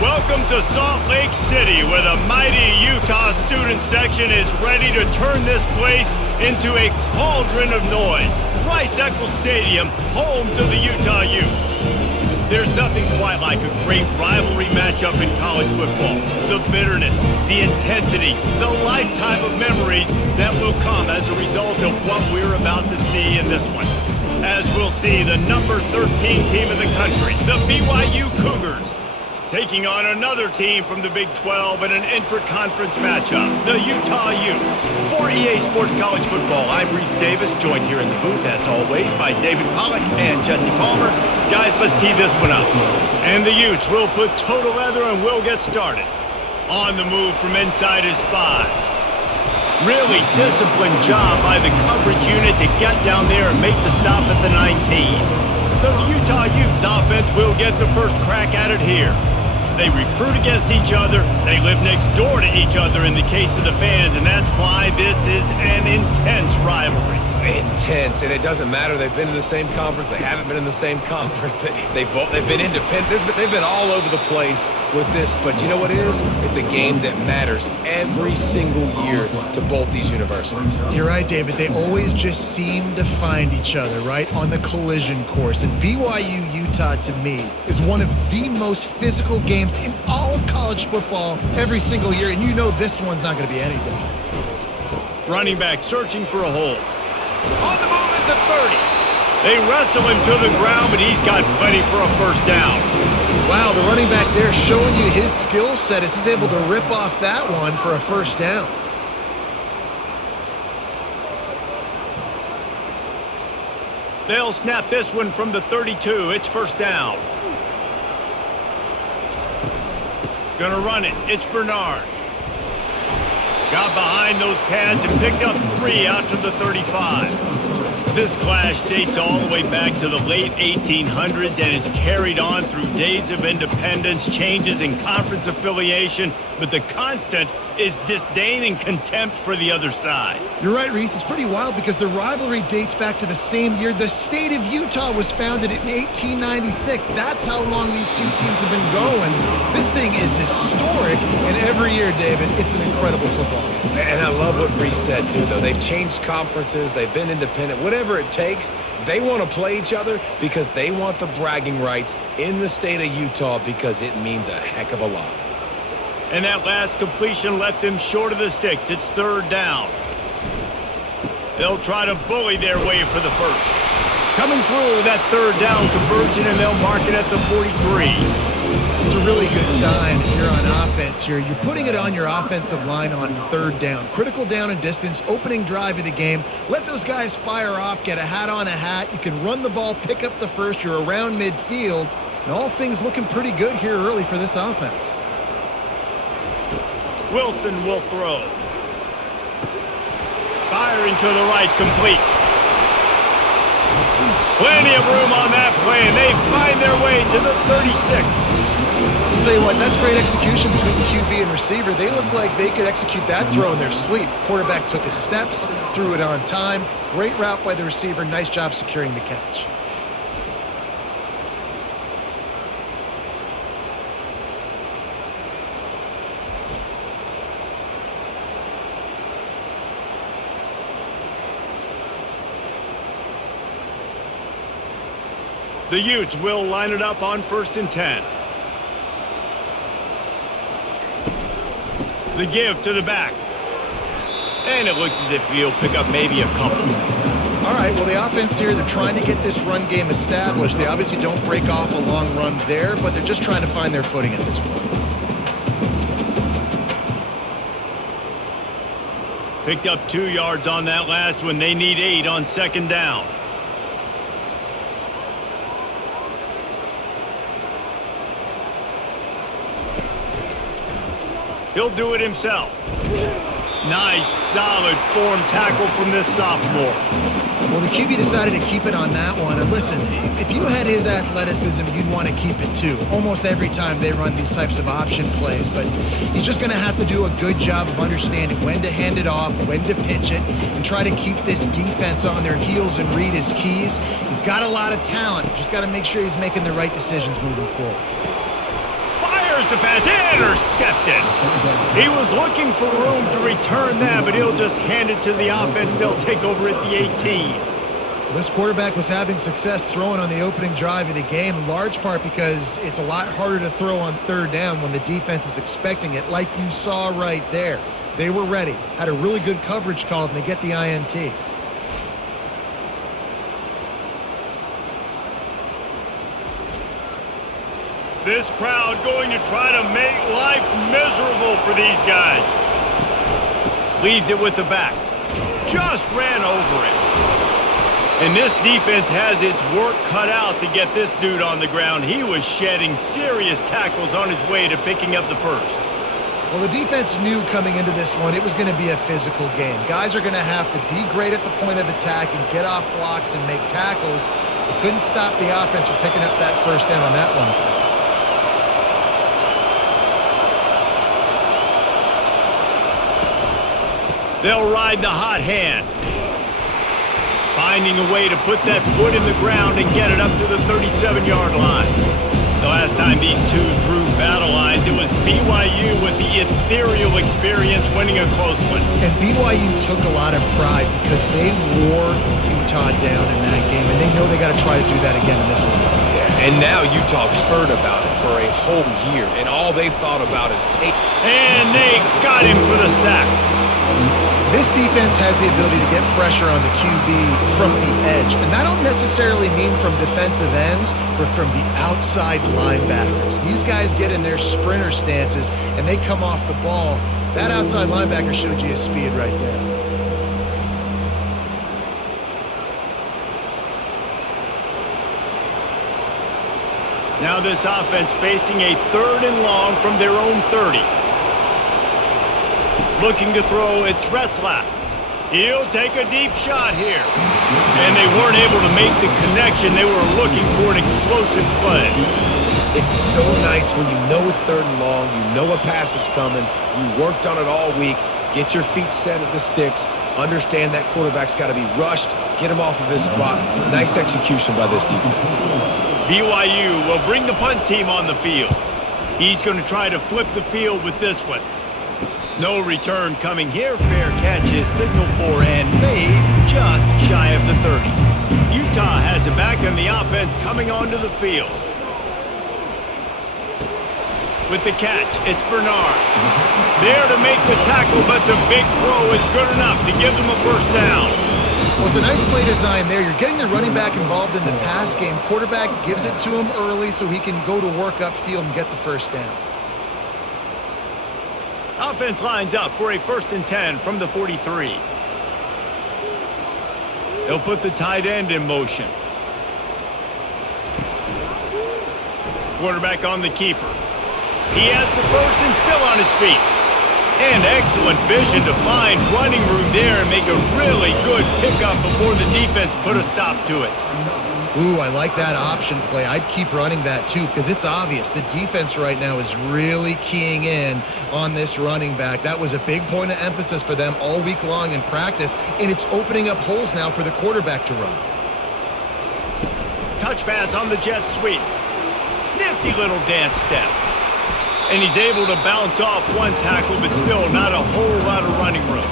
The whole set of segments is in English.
Welcome to Salt Lake City, where the mighty Utah student section is ready to turn this place into a cauldron of noise. Rice-Eccles Stadium, home to the Utah Utes. There's nothing quite like a great rivalry matchup in college football. The bitterness, the intensity, the lifetime of memories that will come as a result of what we're about to see in this one. As we'll see the number 13 team in the country, the BYU Cougars, taking on another team from the Big 12 in an intra-conference matchup, the Utah Utes. For EA Sports College Football, I'm Reese Davis, joined here in the booth, as always, by David Pollack and Jesse Palmer. Guys, let's tee this one up. And the Utes will put total leather and we'll get started. On the move from inside is 5. Really disciplined job by the coverage unit to get down there and make the stop at the 19. So the Utah Utes offense will get the first crack at it here. They recruit against each other. They live next door to each other in the case of the fans, and that's why this is an intense rivalry. Intense, and it doesn't matter. They've been in the same conference. They haven't been in the same conference. They've been independent. They've been all over the place with this. But you know what it is? It's a game that matters every single year to both these universities. You're right, David. They always just seem to find each other, right, on the collision course. And BYU Utah, to me, is one of the most physical games in all of college football every single year. And you know this one's not going to be any different. Running back searching for a hole. On the move at the 30. They wrestle him to the ground, but he's got plenty for a first down. Wow, the running back there showing you his skill set as he's able to rip off that one for a first down. They'll snap this one from the 32. It's first down. Gonna run it. It's Bernard. Got behind those pads and picked up 3 out to the 35. This clash dates all the way back to the late 1800s and is carried on through days of independence, changes in conference affiliation, but the constant is disdain and contempt for the other side. You're right, Reese. It's pretty wild because the rivalry dates back to the same year the state of Utah was founded in 1896. That's how long these two teams have been going. This thing is historic, and every year, David, it's an incredible football game. And I love what Reese said, too, though. They've changed conferences. They've been independent. Whatever it takes, they want to play each other because they want the bragging rights in the state of Utah because it means a heck of a lot. And that last completion left them short of the sticks. It's third down. They'll try to bully their way for the first. Coming through that third down conversion, and they'll mark it at the 43. It's a really good sign if you're on offense here. You're putting it on your offensive line on third down. Critical down and distance, opening drive of the game. Let those guys fire off, get a hat on a hat. You can run the ball, pick up the first. You're around midfield. And all things looking pretty good here early for this offense. Wilson will throw. Firing to the right, complete. Plenty of room on that play, and they find their way to the 36. I'll tell you what, that's great execution between the QB and receiver. They look like they could execute that throw in their sleep. Quarterback took his steps, threw it on time. Great route by the receiver. Nice job securing the catch. The Utes will line it up on 1st and 10. The give to the back. And it looks as if he'll pick up maybe a couple. All right, well, the offense here, they're trying to get this run game established. They obviously don't break off a long run there, but they're just trying to find their footing at this point. Picked up 2 yards on that last one. They need 8 on 2nd down. He'll do it himself. Nice, solid form tackle from this sophomore. Well, the QB decided to keep it on that one. And listen, if you had his athleticism, you'd want to keep it too. Almost every time they run these types of option plays. But he's just going to have to do a good job of understanding when to hand it off, when to pitch it, and try to keep this defense on their heels and read his keys. He's got a lot of talent. Just got to make sure he's making the right decisions moving forward. Fire There's the pass, intercepted. He was looking for room to return that, but he'll just hand it to the offense. They'll take over at the 18. This quarterback was having success throwing on the opening drive of the game, in large part because it's a lot harder to throw on third down when the defense is expecting it, like you saw right there. They were ready, had a really good coverage called, and they get the INT. This crowd going to try to make life miserable for these guys. Leaves it with the back. Just ran over it. And this defense has its work cut out to get this dude on the ground. He was shedding serious tackles on his way to picking up the first. Well, the defense knew coming into this one it was going to be a physical game. Guys are going to have to be great at the point of attack and get off blocks and make tackles. They couldn't stop the offense from picking up that first down on that one play. They'll ride the hot hand. Finding a way to put that foot in the ground and get it up to the 37-yard line. The last time these two drew battle lines, it was BYU with the ethereal experience winning a close one. And BYU took a lot of pride because they wore Utah down in that game, and they know they got to try to do that again in this one. Yeah, and now Utah's heard about it for a whole year, and all they've thought about is pay. And they got him for the sack. This defense has the ability to get pressure on the QB from the edge, and that don't necessarily mean from defensive ends, but from the outside linebackers. These guys get in their sprinter stances, and they come off the ball. That outside linebacker showed you his speed right there. Now this offense facing a 3rd and long from their own 30. Looking to throw, it's Retzlaff. He'll take a deep shot here. And they weren't able to make the connection. They were looking for an explosive play. It's so nice when you know it's 3rd and long, you know a pass is coming, you worked on it all week, get your feet set at the sticks, understand that quarterback's got to be rushed, get him off of his spot. Nice execution by this defense. BYU will bring the punt team on the field. He's going to try to flip the field with this one. No return coming here. Fair catch is signaled for and made just shy of the 30. Utah has it back and the offense coming onto the field. With the catch, it's Bernard. There to make the tackle, but the big throw is good enough to give them a first down. Well, it's a nice play design there. You're getting the running back involved in the pass game. Quarterback gives it to him early so he can go to work upfield and get the first down. Offense lines up for a 1st and 10 from the 43. They'll put the tight end in motion. Quarterback on the keeper. He has the first and still on his feet. And excellent vision to find running room there and make a really good pickup before the defense put a stop to it. Ooh, I like that option play. I'd keep running that too because it's obvious the defense right now is really keying in on this running back. That was a big point of emphasis for them all week long in practice, and it's opening up holes now for the quarterback to run. Touch pass on the jet sweep. Nifty little dance step. And he's able to bounce off one tackle, but still not a whole lot of running room.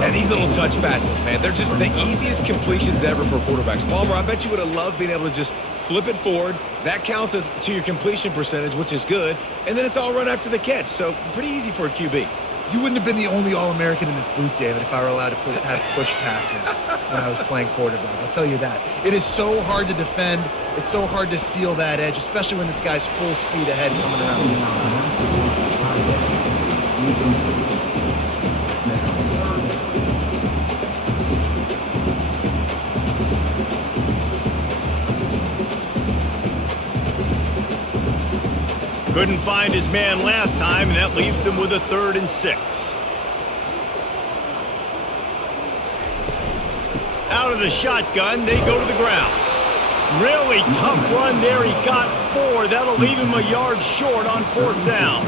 And these little touch passes, man, they're just the easiest completions ever for quarterbacks. Palmer, I bet you would have loved being able to just flip it forward. That counts as to your completion percentage, which is good. And then it's all run after the catch, so pretty easy for a QB. You wouldn't have been the only All-American in this booth, David, if I were allowed to have push passes when I was playing quarterback. I'll tell you that. It is so hard to defend. It's so hard to seal that edge, especially when this guy's full speed ahead coming around the inside. Couldn't find his man last time, and that leaves him with a 3rd and 6. Out of the shotgun, they go to the ground. Really tough run there. He got 4. That'll leave him a yard short on 4th down.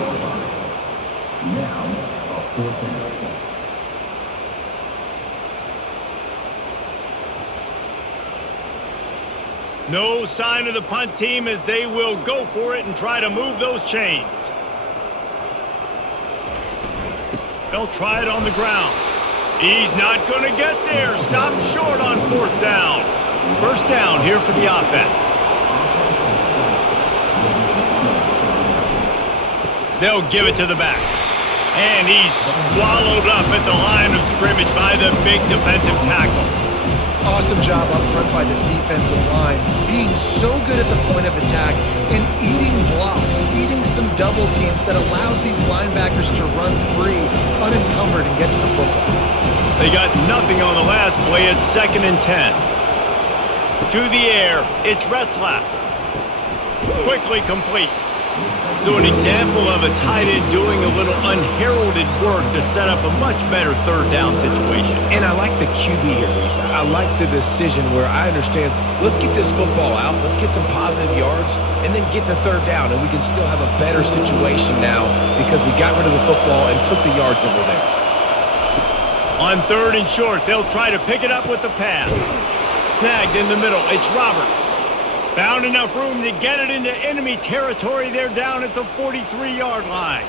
No sign of the punt team as they will go for it and try to move those chains. They'll try it on the ground. He's not going to get there. Stopped short on 4th down. First down here for the offense. They'll give it to the back. And he's swallowed up at the line of scrimmage by the big defensive tackle. Awesome job up front by this defensive line, being so good at the point of attack and eating blocks, eating some double teams that allows these linebackers to run free, unencumbered, and get to the football. They got nothing on the last play. It's 2nd and 10. To the air, it's Retzlaff. Quickly complete. So an example of a tight end doing a little unheralded work to set up a much better 3rd down situation. And I like the QB here, Reese. I like the decision where I understand, let's get this football out, let's get some positive yards, and then get to 3rd down, and we can still have a better situation now because we got rid of the football and took the yards that were there. On 3rd and short, they'll try to pick it up with the pass. Snagged in the middle, it's Roberts. Found enough room to get it into enemy territory. They're down at the 43-yard line.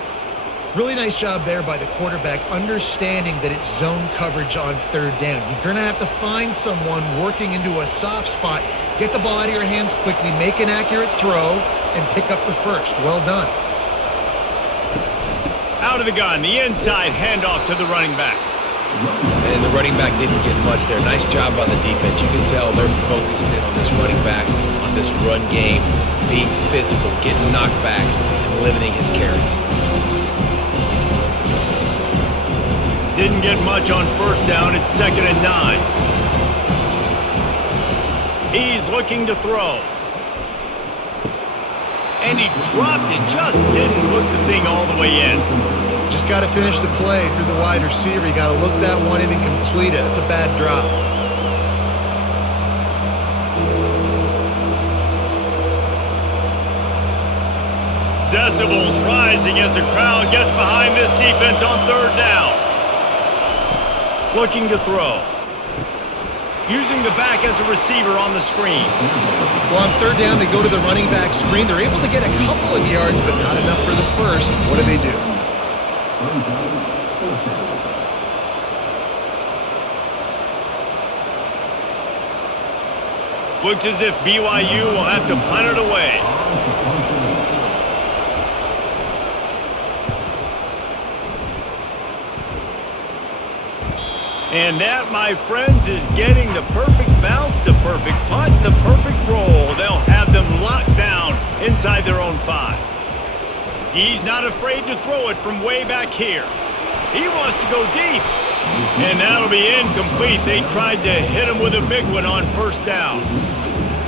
Really nice job there by the quarterback, understanding that it's zone coverage on 3rd down. You're going to have to find someone working into a soft spot, get the ball out of your hands quickly, make an accurate throw, and pick up the first. Well done. Out of the gun, the inside handoff to the running back. And the running back didn't get much there. Nice job by the defense. You can tell they're focused in on this running back, on this run game, being physical, getting knockbacks, and limiting his carries. Didn't get much on 1st down. It's 2nd and 9. He's looking to throw. And he dropped it. Just didn't look the thing all the way in. Just got to finish the play through the wide receiver. You got to look that one in and complete it. It's a bad drop. Decibels rising as the crowd gets behind this defense on 3rd down. Looking to throw. Using the back as a receiver on the screen. Well, on 3rd down, they go to the running back screen. They're able to get a couple of yards, but not enough for the first. What do? Looks as if BYU will have to punt it away. And that, my friends, is getting the perfect bounce, the perfect punt, the perfect roll. They'll have them locked down inside their own 5. He's not afraid to throw it from way back here. He wants to go deep. And that'll be incomplete. They tried to hit him with a big one on 1st down.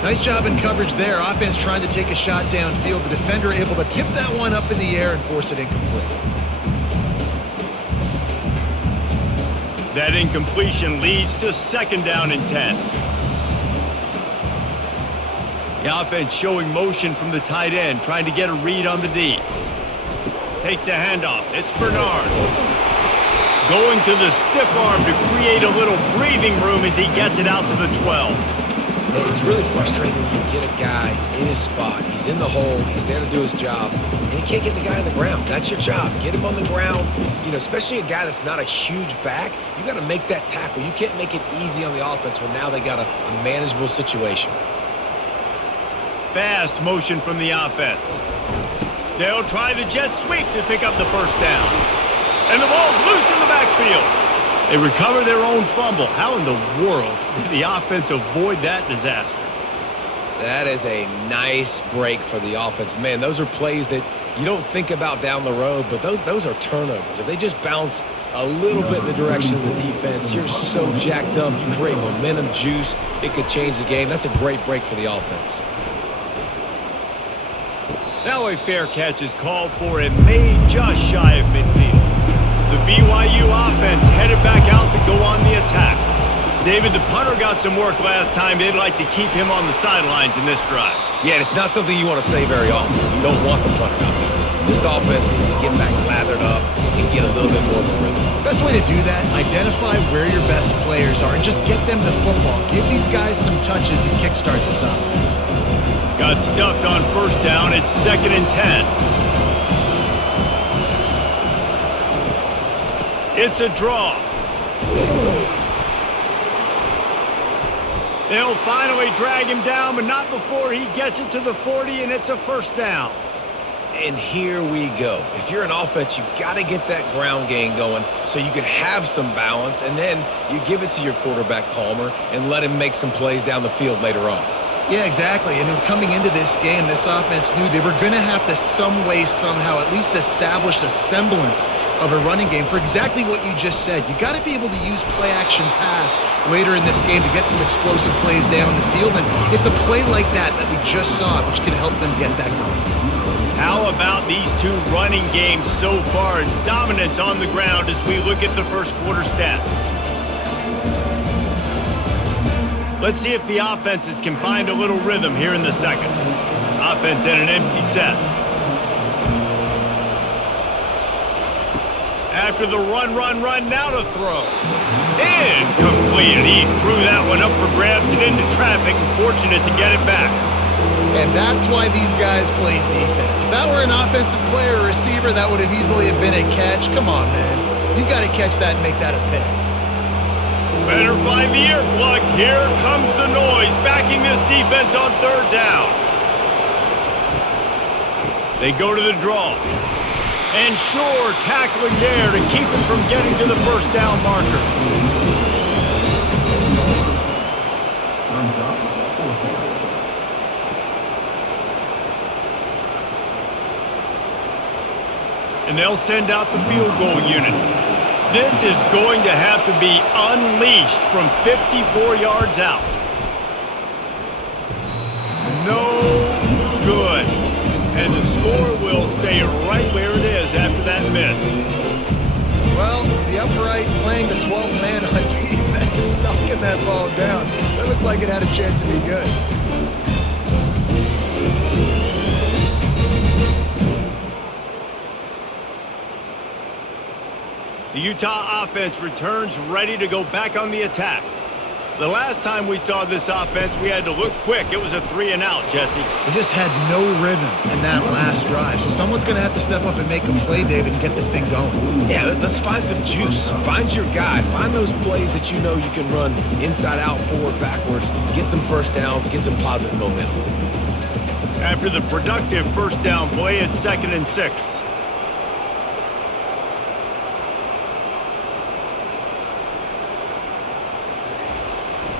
Nice job in coverage there. Offense trying to take a shot downfield. The defender able to tip that one up in the air and force it incomplete. That incompletion leads to 2nd down and 10. The offense showing motion from the tight end, trying to get a read on the D. Takes the handoff. It's Bernard. Going to the stiff arm to create a little breathing room as he gets it out to the 12. It's really frustrating when you get a guy in his spot. He's in the hole. He's there to do his job. And you can't get the guy on the ground. That's your job. Get him on the ground. You know, especially a guy that's not a huge back. You got to make that tackle. You can't make it easy on the offense when now they got a manageable situation. Fast motion from the offense. They'll try the jet sweep to pick up the 1st down. And the ball's loose in the backfield. They recover their own fumble. How in the world did the offense avoid that disaster? That is a nice break for the offense. Man, those are plays that you don't think about down the road, but those are turnovers. If they just bounce a little bit in the direction of the defense, you're so jacked up. You create momentum, juice. It could change the game. That's a great break for the offense. Now a fair catch is called for and made just shy of midfield. The BYU offense headed back out to go on the attack. David, the punter got some work last time. They'd like to keep him on the sidelines in this drive. Yeah, it's not something you want to say very often. You don't want the punter out there. This offense needs to get back lathered up and get a little bit more of a rhythm. Best way to do that, identify where your best players are and just get them the football. Give these guys some touches to kickstart this offense. Got stuffed on 1st down. It's 2nd and 10. It's a draw. They'll finally drag him down, but not before he gets it to the 40, and it's a first down. And here we go. If you're an offense, you got to get that ground game going so you can have some balance, and then you give it to your quarterback, Palmer, and let him make some plays down the field later on. Yeah, exactly. And then coming into this game, this offense knew they were going to have to some way, somehow, at least establish a semblance of a running game for exactly what you just said. You got to be able to use play-action pass later in this game to get some explosive plays down the field. And it's a play like that we just saw, which can help them get that going. How about these two running games so far and dominance on the ground as we look at the first quarter stats? Let's see if the offenses can find a little rhythm here in the second. Offense in an empty set. After the run, now to throw. Incomplete. He threw that one up for grabs and into traffic. Fortunate to get it back. And that's why these guys played defense. If that were an offensive player or receiver, that would have easily have been a catch. Come on, man. You got to catch that and make that a pick. Better find the earplugs. Here comes the noise, backing this defense on third down. They go to the draw. And sure, tackling there to keep him from getting to the first down marker. And they'll send out the field goal unit. This is going to have to be unleashed from 54 yards out. No good. And the score will stay right where it is after that miss. Well, the upright playing the 12th man on defense, knocking that ball down. That looked like it had a chance to be good. The Utah offense returns ready to go back on the attack. The last time we saw this offense, we had to look quick. It was a 3-and-out, Jesse. We just had no rhythm in that last drive. So someone's going to have to step up and make a play, David, and get this thing going. Yeah, let's find some juice. Find your guy. Find those plays that you know you can run inside out, forward, backwards. Get some first downs. Get some positive momentum. After the productive first down play, it's 2nd and 6.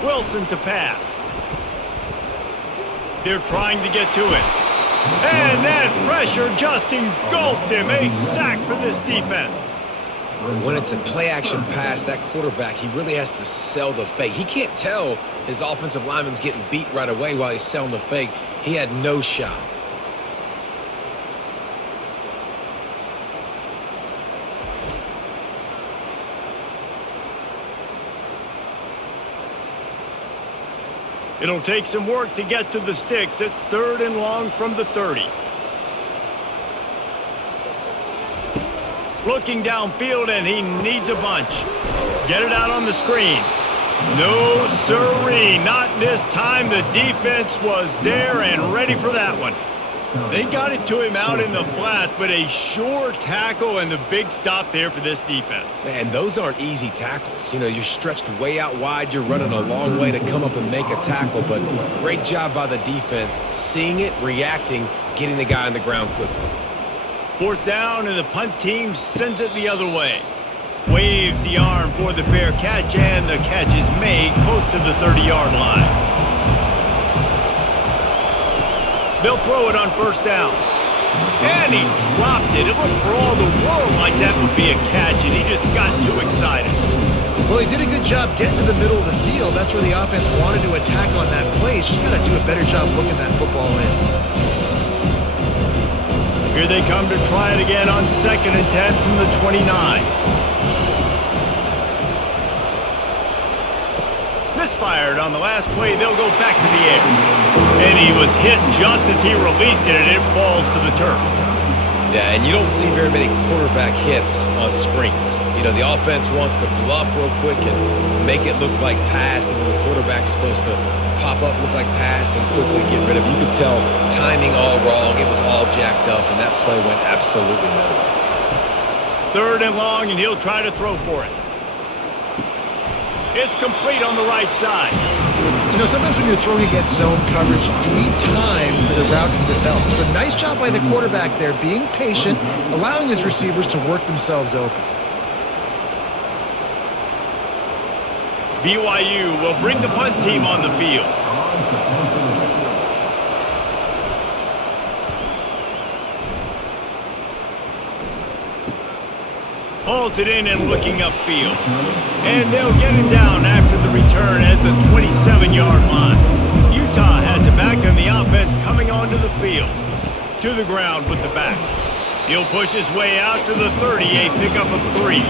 Wilson to pass. They're trying to get to it. And that pressure just engulfed him. A sack for this defense. When it's a play-action pass, that quarterback, he really has to sell the fake. He can't tell his offensive lineman's getting beat right away while he's selling the fake. He had no shot. It'll take some work to get to the sticks. It's 3rd and long from the 30. Looking downfield, and he needs a bunch. Get it out on the screen. No siree, not this time. The defense was there and ready for that one. They got it to him out in the flat, but a sure tackle and the big stop there for this defense. Man, those aren't easy tackles. You know, you're stretched way out wide. You're running a long way to come up and make a tackle, but great job by the defense, seeing it, reacting, getting the guy on the ground quickly. 4th down, and the punt team sends it the other way. Waves the arm for the fair catch, and the catch is made close to the 30-yard line. They'll throw it on 1st down. And he dropped it. It looked for all the world like that would be a catch, and he just got too excited. Well, he did a good job getting to the middle of the field. That's where the offense wanted to attack on that play. He's just got to do a better job looking that football in. Here they come to try it again on 2nd and 10 from the 29. Misfired on the last play. They'll go back to the air. And he was hit just as he released it, and it falls to the turf. Yeah, and you don't see very many quarterback hits on screens. You know, the offense wants to bluff real quick and make it look like pass, and then the quarterback's supposed to pop up, look like pass, and quickly get rid of it. You could tell timing all wrong. It was all jacked up, and that play went absolutely nowhere. 3rd and long, and he'll try to throw for it. It's complete on the right side. You know, sometimes when you're throwing against zone coverage, you need time for the routes to develop. So nice job by the quarterback there, being patient, allowing his receivers to work themselves open. BYU will bring the punt team on the field. Hauls it in and looking upfield. And they'll get him down after the return at the 27-yard line. Utah has it back, and the offense coming onto the field. To the ground with the back. He'll push his way out to the 30, a pickup of 3.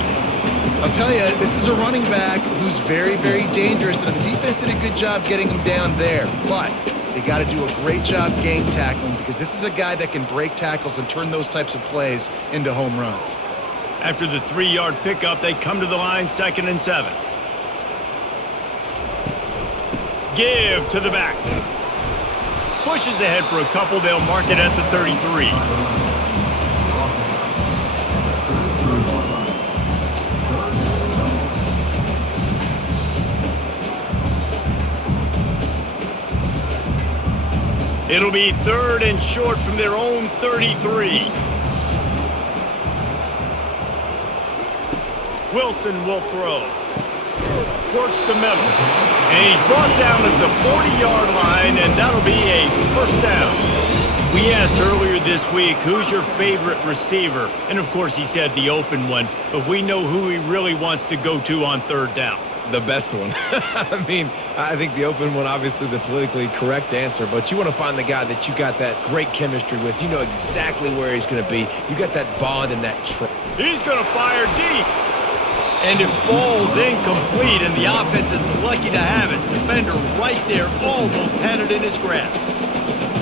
I'll tell you, this is a running back who's very, very dangerous, and the defense did a good job getting him down there. But they got to do a great job game tackling, because this is a guy that can break tackles and turn those types of plays into home runs. After the 3-yard pickup, they come to the line, 2nd and 7. Give to the back. Pushes ahead for a couple. They'll mark it at the 33. It'll be 3rd and short from their own 33. Wilson will throw. Works the middle. And he's brought down at the 40-yard line, and that'll be a 1st down. We asked earlier this week, who's your favorite receiver? And, of course, he said the open one. But we know who he really wants to go to on 3rd down. The best one. I mean, I think the open one, obviously the politically correct answer, but you want to find the guy that you got that great chemistry with. You know exactly where he's going to be. You got that bond and that trust. He's going to fire deep. And it falls incomplete, and the offense is lucky to have it. Defender right there almost had it in his grasp.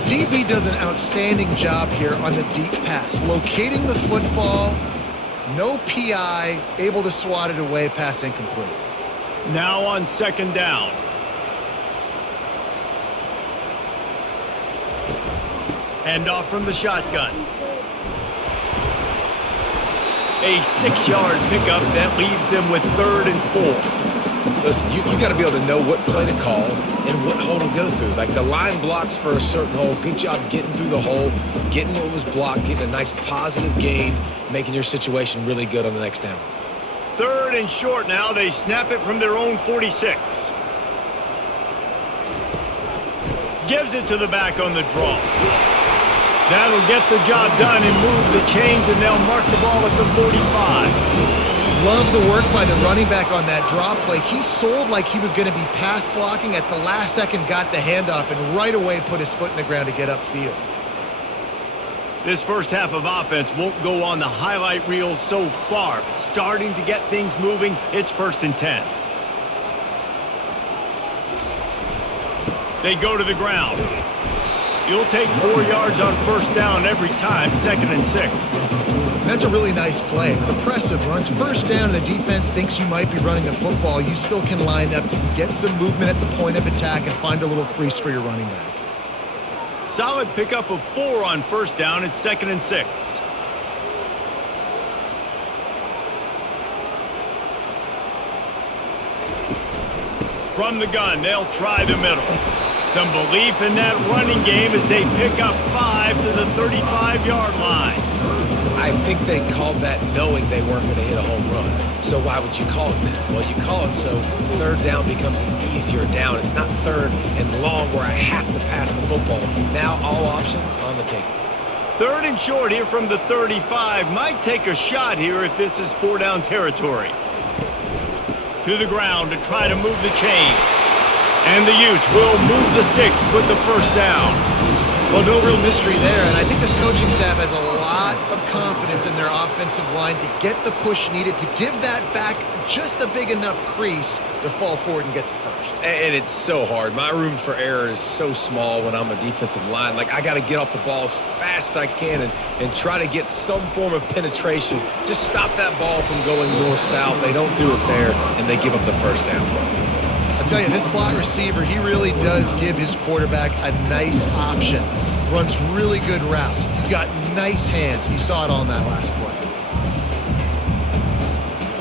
DB does an outstanding job here on the deep pass, locating the football, no PI, able to swat it away, pass incomplete. Now on 2nd down. Hand off from the shotgun. A 6-yard pickup that leaves them with 3rd and 4. Listen, you got to be able to know what play to call and what hole to go through. Like the line blocks for a certain hole. Good job getting through the hole, getting what was blocked, getting a nice positive gain, making your situation really good on the next down. 3rd and short now. They snap it from their own 46. Gives it to the back on the draw. That'll get the job done and move the chains, and they'll mark the ball at the 45. Love the work by the running back on that draw play. He sold like he was going to be pass blocking. At the last second, got the handoff, and right away put his foot in the ground to get upfield. This first half of offense won't go on the highlight reel so far, but starting to get things moving. It's 1st and 10. They go to the ground. You'll take 4 yards on 1st down every time, 2nd and 6. That's a really nice play. It's impressive. Runs 1st down, and the defense thinks you might be running the football. You still can line up. You can get some movement at the point of attack and find a little crease for your running back. Solid pickup of 4 on 1st down. It's 2nd and 6. From the gun, they'll try the middle. Some belief in that running game as they pick up 5 to the 35-yard line. I think they called that knowing they weren't going to hit a home run. So why would you call it that? Well, you call it so 3rd down becomes an easier down. It's not 3rd and long where I have to pass the football. Now all options on the table. 3rd and short here from the 35. Might take a shot here if this is 4-down territory. To the ground to try to move the chains. And the Utes will move the sticks with the 1st down. Well, no real mystery there, and I think this coaching staff has a lot of confidence in their offensive line to get the push needed to give that back just a big enough crease to fall forward and get the 1st. And it's so hard. My room for error is so small when I'm a defensive line. Like, I got to get off the ball as fast as I can and try to get some form of penetration. Just stop that ball from going north-south. They don't do it there, and they give up the 1st down. I'll tell you, this slot receiver, he really does give his quarterback a nice option. Runs really good routes. He's got nice hands. You saw it on that last play.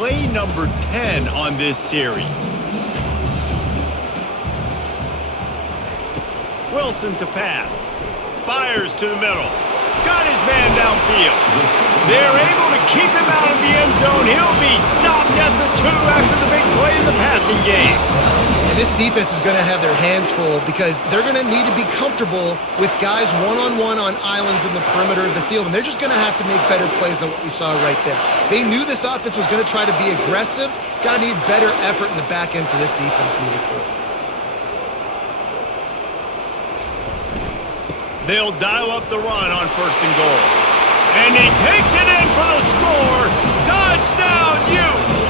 play number 10 on this series. Wilson to pass. Fires to the middle. Got his man downfield. They're able to keep him out of the end zone. He'll be stopped at the 2 after the big play in the passing game. And this defense is going to have their hands full because they're going to need to be comfortable with guys one-on-one on islands in the perimeter of the field, and they're just going to have to make better plays than what we saw right there. They knew this offense was going to try to be aggressive. Got to need better effort in the back end for this defense moving forward. They'll dial up the run on 1st and goal. And he takes it in for the score. Touchdown, Utes!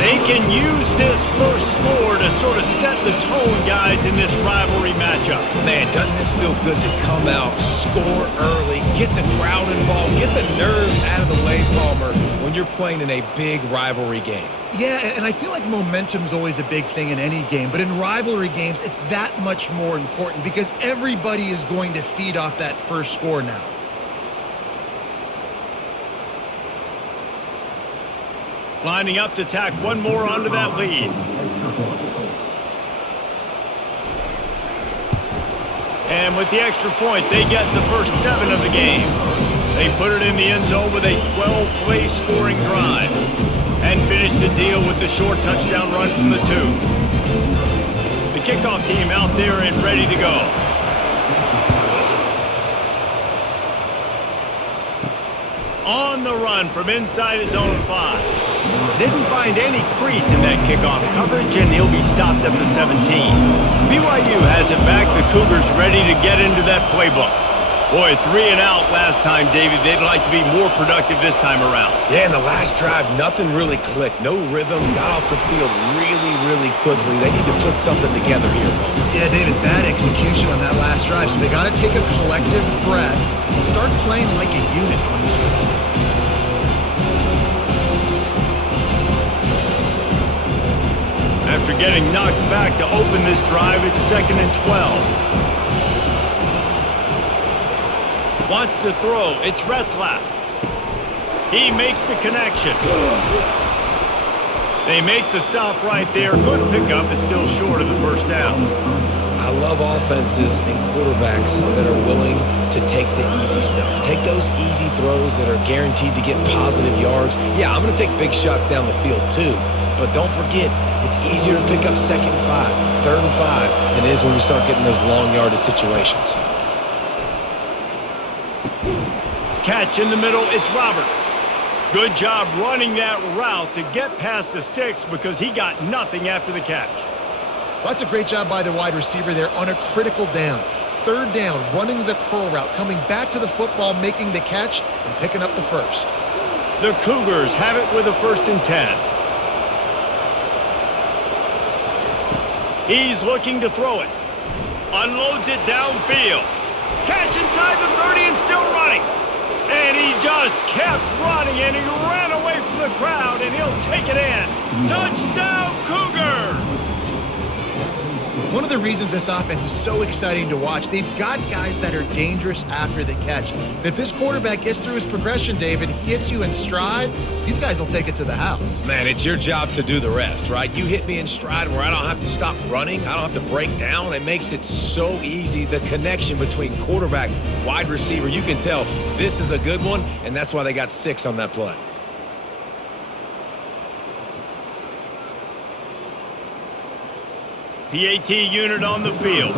They can use this first score to sort of set the tone, guys, in this rivalry matchup. Man, doesn't this feel good to come out, score early, get the crowd involved, get the nerves out of the way, Palmer, when you're playing in a big rivalry game? Yeah, and I feel like momentum's always a big thing in any game, but in rivalry games, it's that much more important because everybody is going to feed off that first score now. Lining up to tack one more onto that lead. And with the extra point, they get the first 7 of the game. They put it in the end zone with a 12-play scoring drive and finish the deal with the short touchdown run from the 2. The kickoff team out there and ready to go. On the run from inside his own 5. Didn't find any crease in that kickoff coverage, and he'll be stopped at the 17. BYU has it back. The Cougars ready to get into that playbook. Boy, 3 and out last time, David. They'd like to be more productive this time around. Yeah, in the last drive, nothing really clicked. No rhythm, got off the field really, really quickly. They need to put something together here, Paul. Yeah, David, bad execution on that last drive, so they got to take a collective breath and start playing like a unit on this one. After getting knocked back to open this drive, it's 2nd and 12. Wants to throw. It's Retzlaff. He makes the connection. They make the stop right there. Good pickup. It's still short of the first down. I love offenses and quarterbacks that are willing to take the easy stuff. Take those easy throws that are guaranteed to get positive yards. Yeah, I'm going to take big shots down the field too. But don't forget, it's easier to pick up 2nd and 5, 3rd and 5 than it is when we start getting those long yardage situations. Catch in the middle, it's Roberts. Good job running that route to get past the sticks because he got nothing after the catch. Well, that's a great job by the wide receiver there on a critical down. 3rd down, running the curl route, coming back to the football, making the catch, and picking up the first. The Cougars have it with a 1st and 10. He's looking to throw it. Unloads it downfield. Catch inside the 30 and still running. And he just kept running, and he ran away from the crowd, and he'll take it in. Touchdown, Cougars! One of the reasons this offense is so exciting to watch, they've got guys that are dangerous after the catch. And if this quarterback gets through his progression, David, hits you in stride, these guys will take it to the house. Man, it's your job to do the rest, right? You hit me in stride where I don't have to stop running. I don't have to break down. It makes it so easy. The connection between quarterback, wide receiver, you can tell this is a good one, and that's why they got 6 on that play. PAT unit on the field.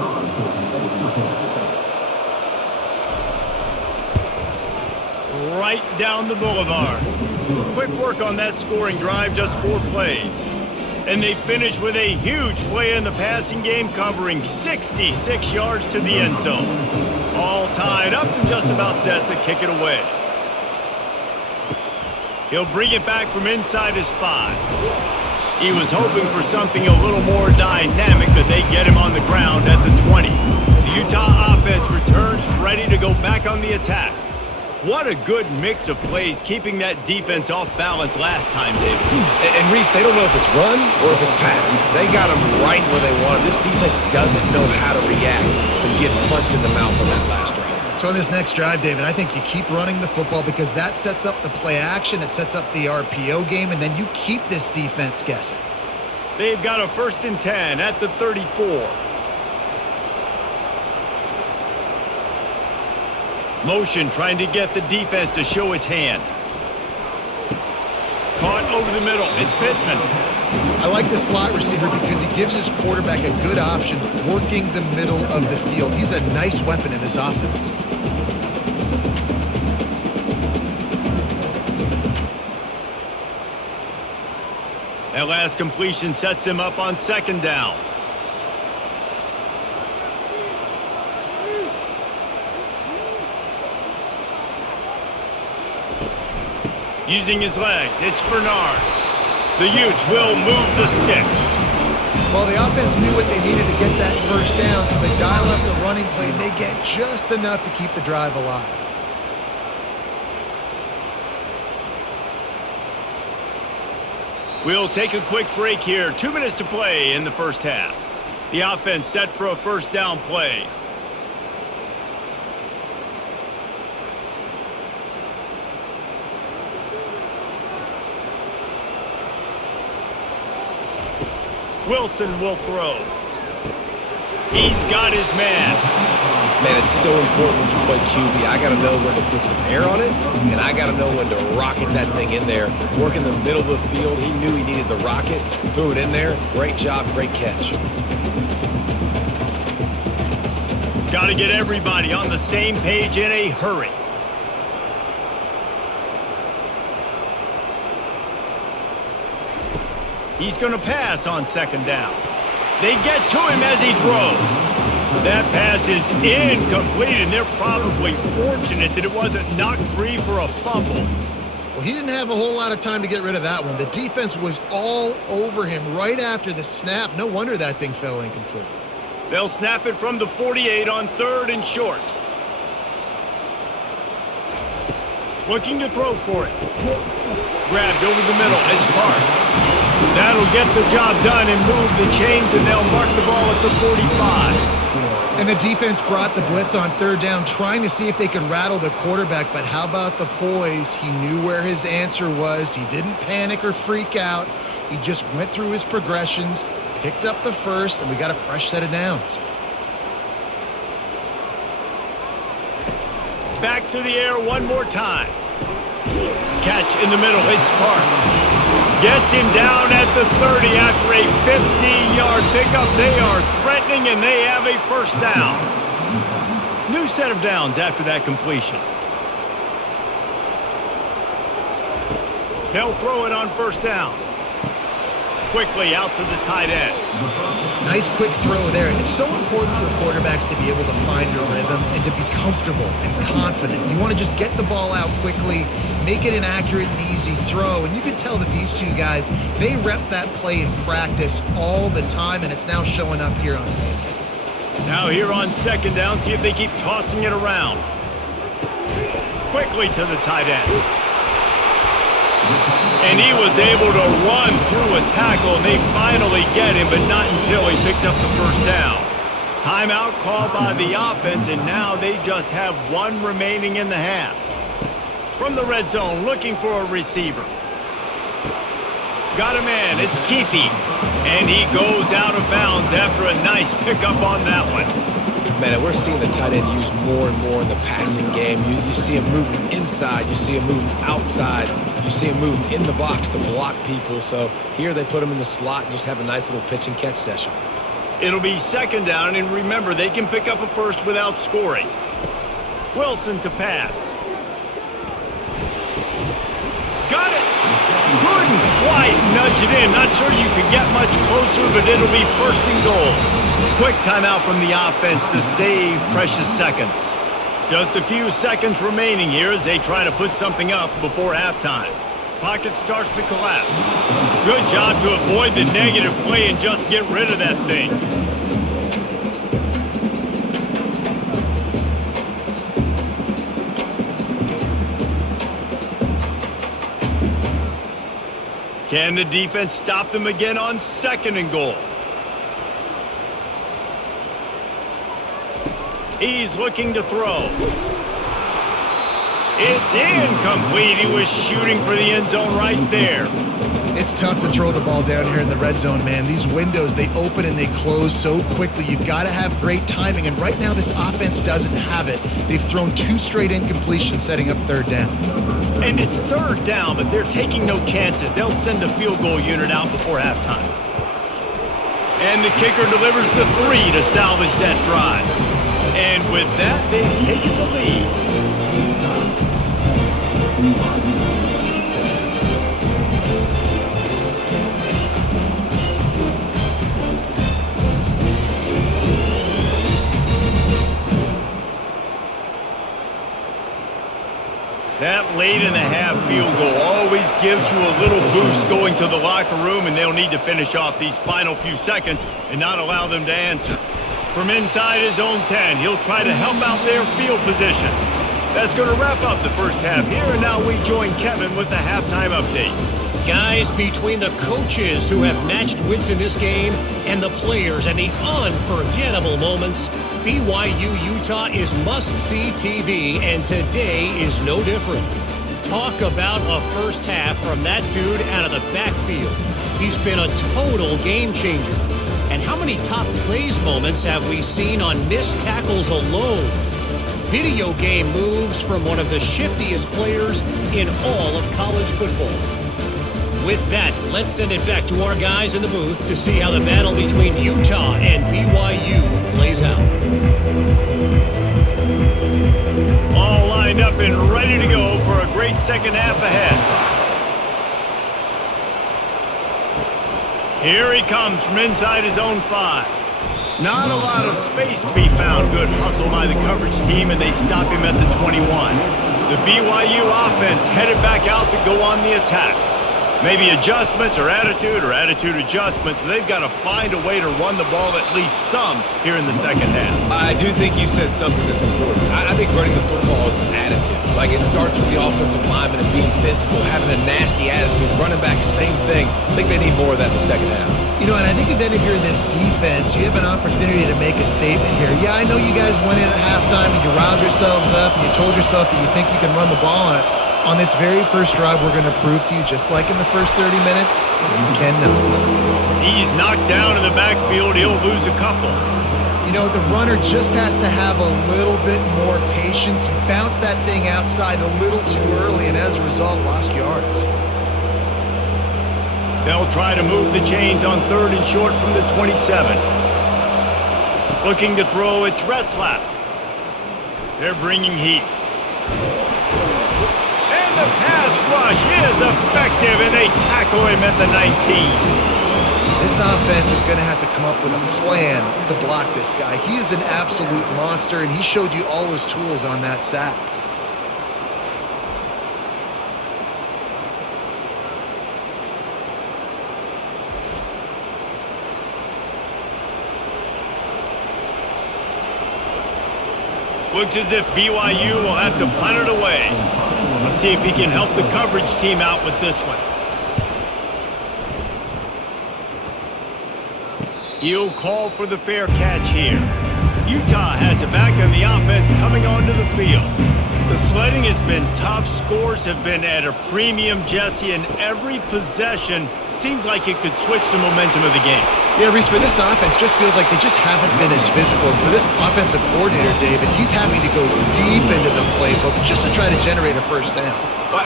Right down the boulevard. Quick work on that scoring drive, just 4 plays. And they finish with a huge play in the passing game, covering 66 yards to the end zone. All tied up and just about set to kick it away. He'll bring it back from inside his 5. He was hoping for something a little more dynamic, but they get him on the ground at the 20. The Utah offense returns ready to go back on the attack. What a good mix of plays, keeping that defense off balance last time, David. And Reese, they don't know if it's run or if it's pass. They got them right where they want. This defense doesn't know how to react from getting punched in the mouth on that last drive. So on this next drive, David, I think you keep running the football because that sets up the play action, it sets up the RPO game, and then you keep this defense guessing. They've got a 1st and 10 at the 34. Motion trying to get the defense to show its hand. Caught over the middle. It's Pittman. I like the slot receiver because he gives his quarterback a good option working the middle of the field. He's a nice weapon in this offense. That last completion sets him up on 2nd down. Using his legs, it's Bernard. The Utes will move the sticks. Well, the offense knew what they needed to get that 1st down, so they dial up the running play, and they get just enough to keep the drive alive. We'll take a quick break here. 2 minutes to play in the 1st half. The offense set for a 1st down play. Wilson will throw. He's got his man. Man, it's so important when you play QB. I got to know when to put some air on it, and I got to know when to rocket that thing in there. Work in the middle of the field. He knew he needed to rocket. Threw it in there. Great job, great catch. Got to get everybody on the same page in a hurry. He's going to pass on 2nd down. They get to him as he throws. That pass is incomplete, and they're probably fortunate that it wasn't knocked free for a fumble. Well, he didn't have a whole lot of time to get rid of that one. The defense was all over him right after the snap. No wonder that thing fell incomplete. They'll snap it from the 48 on 3rd and short. Looking to throw for it. Grabbed over the middle. It's Parks. That'll get the job done and move the chains, and they'll mark the ball at the 45. And the defense brought the blitz on 3rd down, trying to see if they could rattle the quarterback. But how about the poise? He knew where his answer was. He didn't panic or freak out. He just went through his progressions, picked up the 1st, and we got a fresh set of downs. Back to the air one more time. Catch in the middle. It's Parks. Gets him down at the 30 after a 15-yard pickup. They are threatening, and they have a 1st down. New set of downs after that completion. They'll throw it on 1st down. Quickly out to the tight end. Nice quick throw there, and it's so important for quarterbacks to be able to find a rhythm and to be comfortable and confident. You want to just get the ball out quickly, make it an accurate and easy throw, and you can tell that these two guys, they rep that play in practice all the time, and it's now showing up here on game. Now here on 2nd down, see if they keep tossing it around. Quickly to the tight end. And he was able to run through a tackle, and they finally get him, but not until he picks up the 1st down. Timeout called by the offense, and now they just have 1 remaining in the half. From the red zone, looking for a receiver. Got a man, it's Keefe. And he goes out of bounds after a nice pickup on that one. Man, we're seeing the tight end used more and more in the passing game. You see him moving inside. You see him moving outside. You see him moving in the box to block people. So here they put him in the slot and just have a nice little pitch and catch session. It'll be 2nd down, and remember, they can pick up a 1st without scoring. Wilson to pass. Got it. Couldn't quite nudge it in. Not sure you could get much closer, but it'll be 1st and goal. Quick timeout from the offense to save precious seconds. Just a few seconds remaining here as they try to put something up before halftime. Pocket starts to collapse. Good job to avoid the negative play and just get rid of that thing. Can the defense stop them again on 2nd and goal? He's looking to throw. It's incomplete. He was shooting for the end zone right there. It's tough to throw the ball down here in the red zone, man. These windows, they open and they close so quickly. You've got to have great timing, and right now this offense doesn't have it. They've thrown 2 straight incompletions setting up third down. And it's third down, but they're taking no chances. They'll send the field goal unit out before halftime. And the kicker delivers the 3 to salvage that drive. And with that, they've taken the lead. That late in the half field goal always gives you a little boost going to the locker room, and they'll need to finish off these final few seconds and not allow them to answer. From inside his own 10, he'll try to help out their field position. That's going to wrap up the first half here, and now we join Kevin with the halftime update. Guys, between the coaches who have matched wits in this game and the players and the unforgettable moments, BYU Utah is must-see TV, and today is no different. Talk about a first half from that dude out of the backfield. He's been a total game changer. And how many top plays moments have we seen on missed tackles alone? Video game moves from one of the shiftiest players in all of college football. With that, let's send it back to our guys in the booth to see how the battle between Utah and BYU plays out. All lined up and ready to go for a great second half ahead. Here he comes from inside his own 5. Not a lot of space to be found. Good hustle by the coverage team, and they stop him at the 21. The BYU offense headed back out to go on the attack. Maybe adjustments or attitude adjustments, but they've got to find a way to run the ball at least some here in the second half. I do think you said something that's important. I think running the football is an attitude. Like, it starts with the offensive lineman and being physical, having a nasty attitude. Running back, same thing. I think they need more of that in the second half. You know, and I think then if you're this defense, you have an opportunity to make a statement here. Yeah, I know you guys went in at halftime and you riled yourselves up and you told yourself that you think you can run the ball on us. On this very first drive, we're going to prove to you, just like in the first 30 minutes, you cannot. He's knocked down in the backfield. He'll lose a couple. You know, the runner just has to have a little bit more patience. He bounced that thing outside a little too early, and as a result, lost yards. They'll try to move the chains on 3rd and short from the 27. Looking to throw, it's Retzlaff. They're bringing heat. And the pass rush is effective, and they tackle him at the 19. This offense is going to have to come up with a plan to block this guy. He is an absolute monster, and he showed you all his tools on that sack. Looks as if BYU will have to punt it away. Let's see if he can help the coverage team out with this one. He'll call for the fair catch here. Utah has it back, and the offense coming onto the field. The sledding has been tough. Scores have been at a premium, Jesse, and every possession seems like it could switch the momentum of the game. Yeah, Reese, for this offense, just feels like they just haven't been as physical. For this offensive coordinator, David, he's having to go deep into the playbook just to try to generate a first down.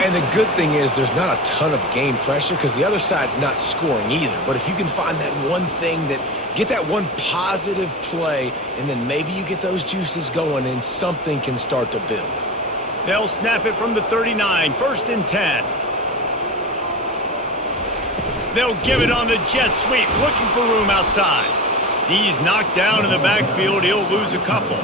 And the good thing is there's not a ton of game pressure because the other side's not scoring either. But if you can find that one thing get that one positive play, and then maybe you get those juices going and something can start to build. They'll snap it from the 39, 1st and 10. They'll give it on the jet sweep, looking for room outside. He's knocked down in the backfield. He'll lose a couple.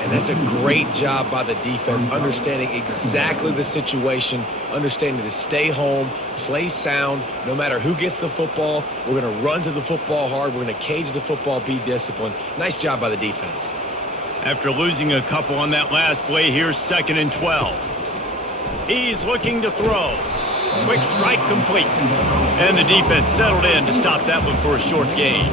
And that's a great job by the defense, understanding exactly the situation, understanding to stay home, play sound. No matter who gets the football, we're going to run to the football hard. We're going to cage the football, be disciplined. Nice job by the defense. After losing a couple on that last play, here's 2nd and 12. He's looking to throw. Quick strike complete. And the defense settled in to stop that one for a short gain.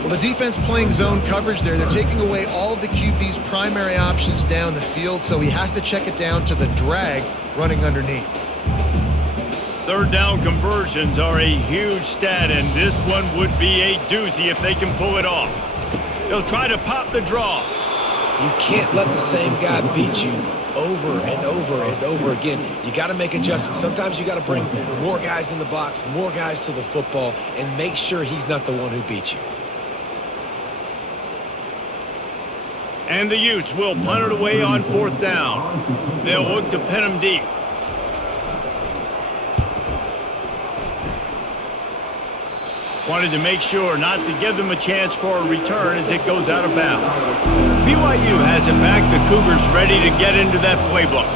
Well, the defense playing zone coverage there, they're taking away all of the QB's primary options down the field, so he has to check it down to the drag running underneath. Third down conversions are a huge stat, and this one would be a doozy if they can pull it off. They'll try to pop the draw. You can't let the same guy beat you over and over and over again. You got to make adjustments. Sometimes you got to bring more guys in the box, more guys to the football, and make sure he's not the one who beat you. And the Utes will punt it away on fourth down. They'll look to pin him deep. Wanted to make sure not to give them a chance for a return as it goes out of bounds. BYU has it back. The Cougars ready to get into that playbook.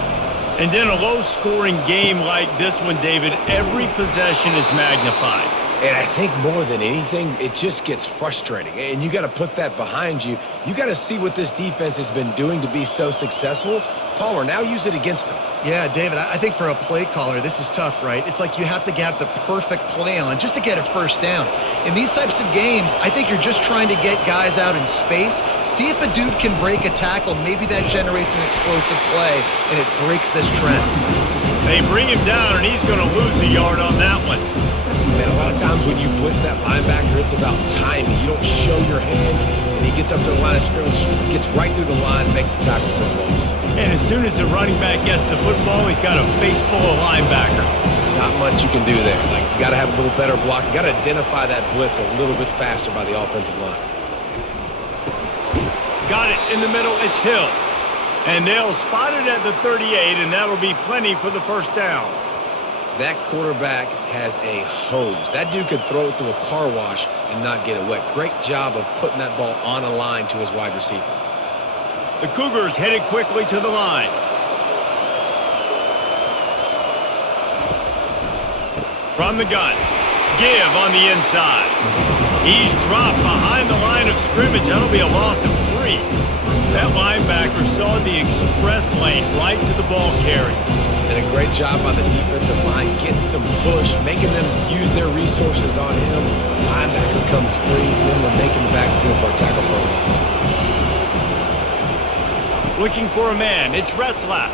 And in a low-scoring game like this one, David, every possession is magnified. And I think more than anything, it just gets frustrating. And you got to put that behind you. You got to see what this defense has been doing to be so successful. Palmer, now use it against them. Yeah, David, I think for a play caller, this is tough, right? It's like you have to get the perfect play on just to get a first down. In these types of games, I think you're just trying to get guys out in space, see if a dude can break a tackle. Maybe that generates an explosive play, and it breaks this trend. They bring him down, and he's going to lose a yard on that one. Man, a lot of times when you blitz that linebacker, it's about timing. You don't show your hand, and he gets up to the line of scrimmage, gets right through the line, makes the tackle for a loss. And as soon as the running back gets the football, he's got a face full of linebacker. Not much you can do there. Like, you got to have a little better block. You got to identify that blitz a little bit faster by the offensive line. Got it in the middle. It's Hill. And they'll spot it at the 38, and that'll be plenty for the first down. That quarterback has a hose. That dude could throw it through a car wash and not get it wet. Great job of putting that ball on a line to his wide receiver. The Cougars headed quickly to the line. From the gun, Give on the inside. He's dropped behind the line of scrimmage. That'll be a loss of 3. That linebacker saw the express lane right to the ball carrier. And a great job by the defensive line, getting some push, making them use their resources on him. Linebacker comes free, then we're making the backfield for a tackle for a loss. Looking for a man, it's Retzlaff.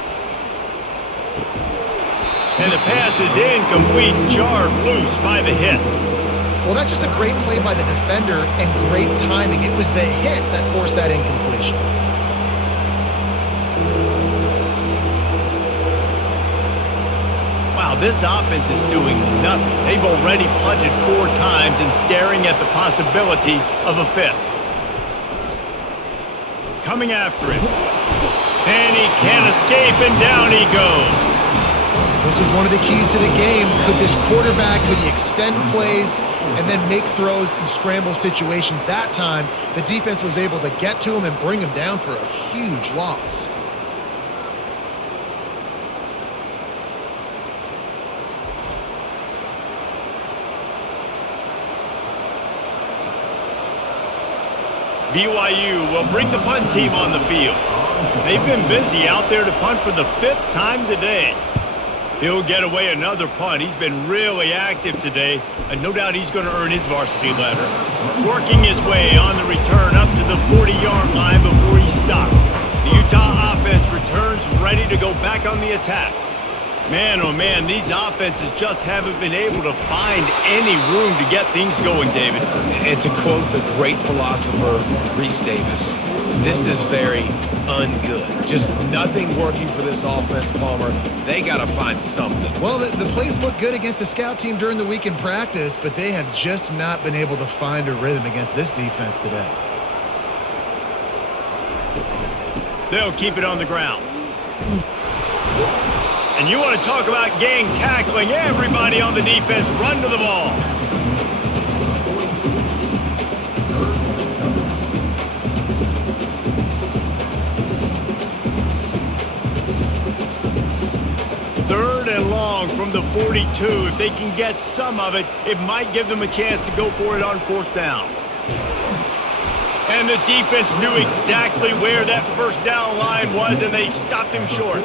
And the pass is incomplete, jarred loose by the hit. Well, that's just a great play by the defender and great timing. It was the hit that forced that incompletion. Wow, this offense is doing nothing. They've already punted 4 times and staring at the possibility of a 5th. Coming after him. And he can't escape, and down he goes. This was one of the keys to the game. Could this quarterback, could he extend plays and then make throws in scramble situations? That time, the defense was able to get to him and bring him down for a huge loss. BYU will bring the punt team on the field. They've been busy out there to punt for the 5th time today. He'll get away another punt. He's been really active today, and no doubt he's going to earn his varsity letter. Working his way on the return up to the 40-yard line before he stopped. The Utah offense returns ready to go back on the attack. Man, oh man, these offenses just haven't been able to find any room to get things going, David. And to quote the great philosopher, Reese Davis, this is very ungood. Just nothing working for this offense, Palmer. They got to find something. Well, the plays look good against the scout team during the week in practice, but they have just not been able to find a rhythm against this defense today. They'll keep it on the ground. And you want to talk about gang tackling. Everybody on the defense run to the ball. Third and long from the 42. If they can get some of it, it might give them a chance to go for it on 4th down. And the defense knew exactly where that first down line was, and they stopped him short.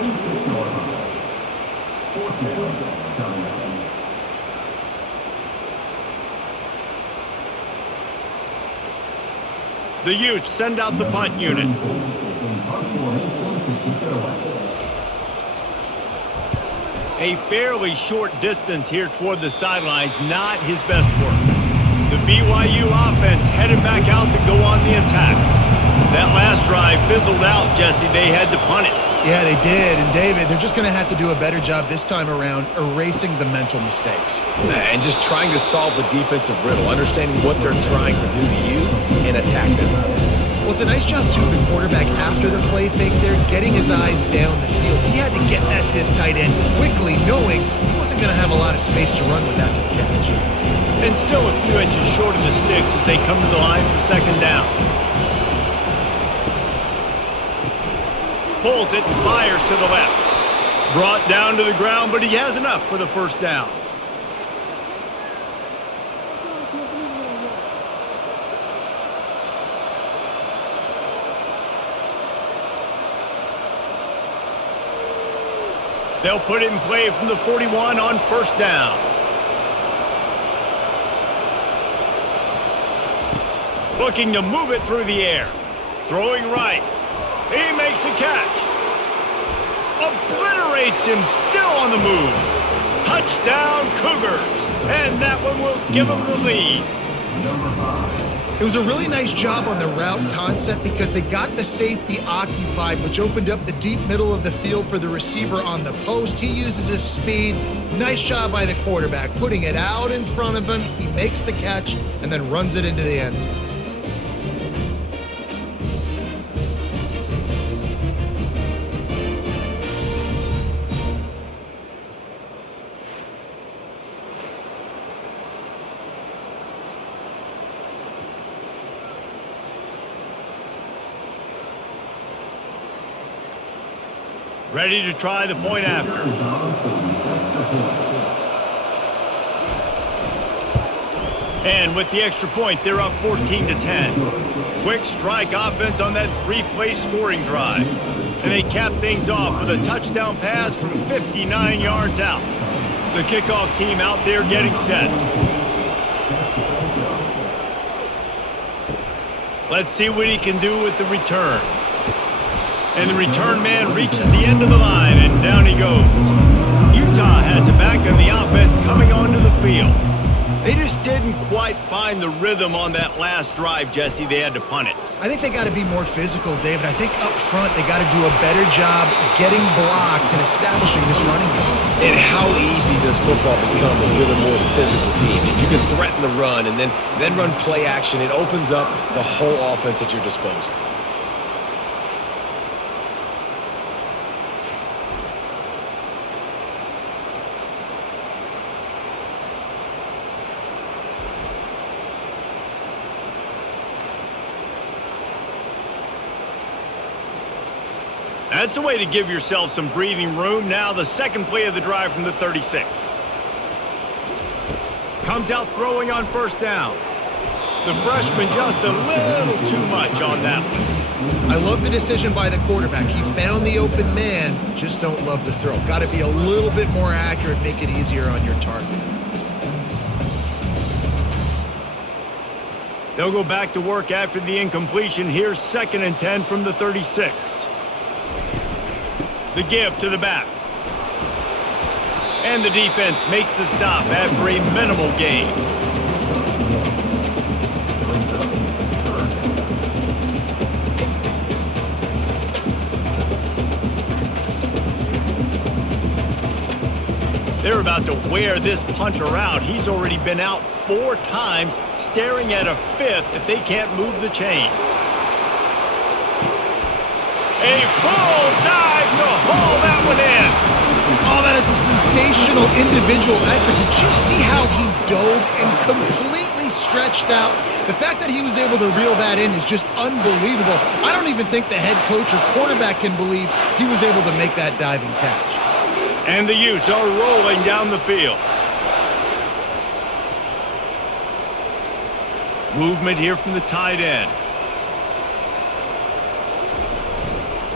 The Utes send out the punt unit. A fairly short distance here toward the sidelines, not his best work. The BYU offense headed back out to go on the attack. That last drive fizzled out, Jesse. They had to punt it. Yeah, they did. And, David, they're just going to have to do a better job this time around erasing the mental mistakes. And just trying to solve the defensive riddle, understanding what they're trying to do to you and attack them. Well, it's a nice job, too, the quarterback after the play fake there, getting his eyes down the field. He had to get that to his tight end quickly, knowing he wasn't going to have a lot of space to run with that to the catch. And still a few inches short of the sticks as they come to the line for second down. Pulls it and fires to the left. Brought down to the ground, but he has enough for the first down. They'll put it in play from the 41 on first down. Looking to move it through the air. Throwing right. He makes the catch. Obliterates him, still on the move. Touchdown Cougars. And that one will give them the lead. It was a really nice job on the route concept because they got the safety occupied, which opened up the deep middle of the field for the receiver on the post. He uses his speed. Nice job by the quarterback, putting it out in front of him. He makes the catch and then runs it into the end zone. Ready to try the point after. And with the extra point, they're up 14-10. Quick strike offense on that three-play scoring drive. And they cap things off with a touchdown pass from 59 yards out. The kickoff team out there getting set. Let's see what he can do with the return. And the return man reaches the end of the line, and down he goes. Utah has it back, and the offense coming onto the field. They just didn't quite find the rhythm on that last drive, Jesse. They had to punt it. I think they got to be more physical, David. I think up front they got to do a better job getting blocks and establishing this running game. And how easy does football become if you're the more physical team? If you can threaten the run and then run play action, it opens up the whole offense at your disposal. That's the way to give yourself some breathing room. Now the second play of the drive from the 36. Comes out throwing on first down. The freshman just a little too much on that one. I love the decision by the quarterback. He found the open man, just don't love the throw. Got to be a little bit more accurate, make it easier on your target. They'll go back to work after the incompletion. Here's 2nd and 10 from the 36. The give to the back. And the defense makes the stop after a minimal gain. They're about to wear this punter out. He's already been out 4 times, staring at a 5th if they can't move the chains. A full dive to haul that one in. Oh, that is a sensational individual effort. Did you see how he dove and completely stretched out? The fact that he was able to reel that in is just unbelievable. I don't even think the head coach or quarterback can believe he was able to make that diving catch. And the Utes are rolling down the field. Movement here from the tight end.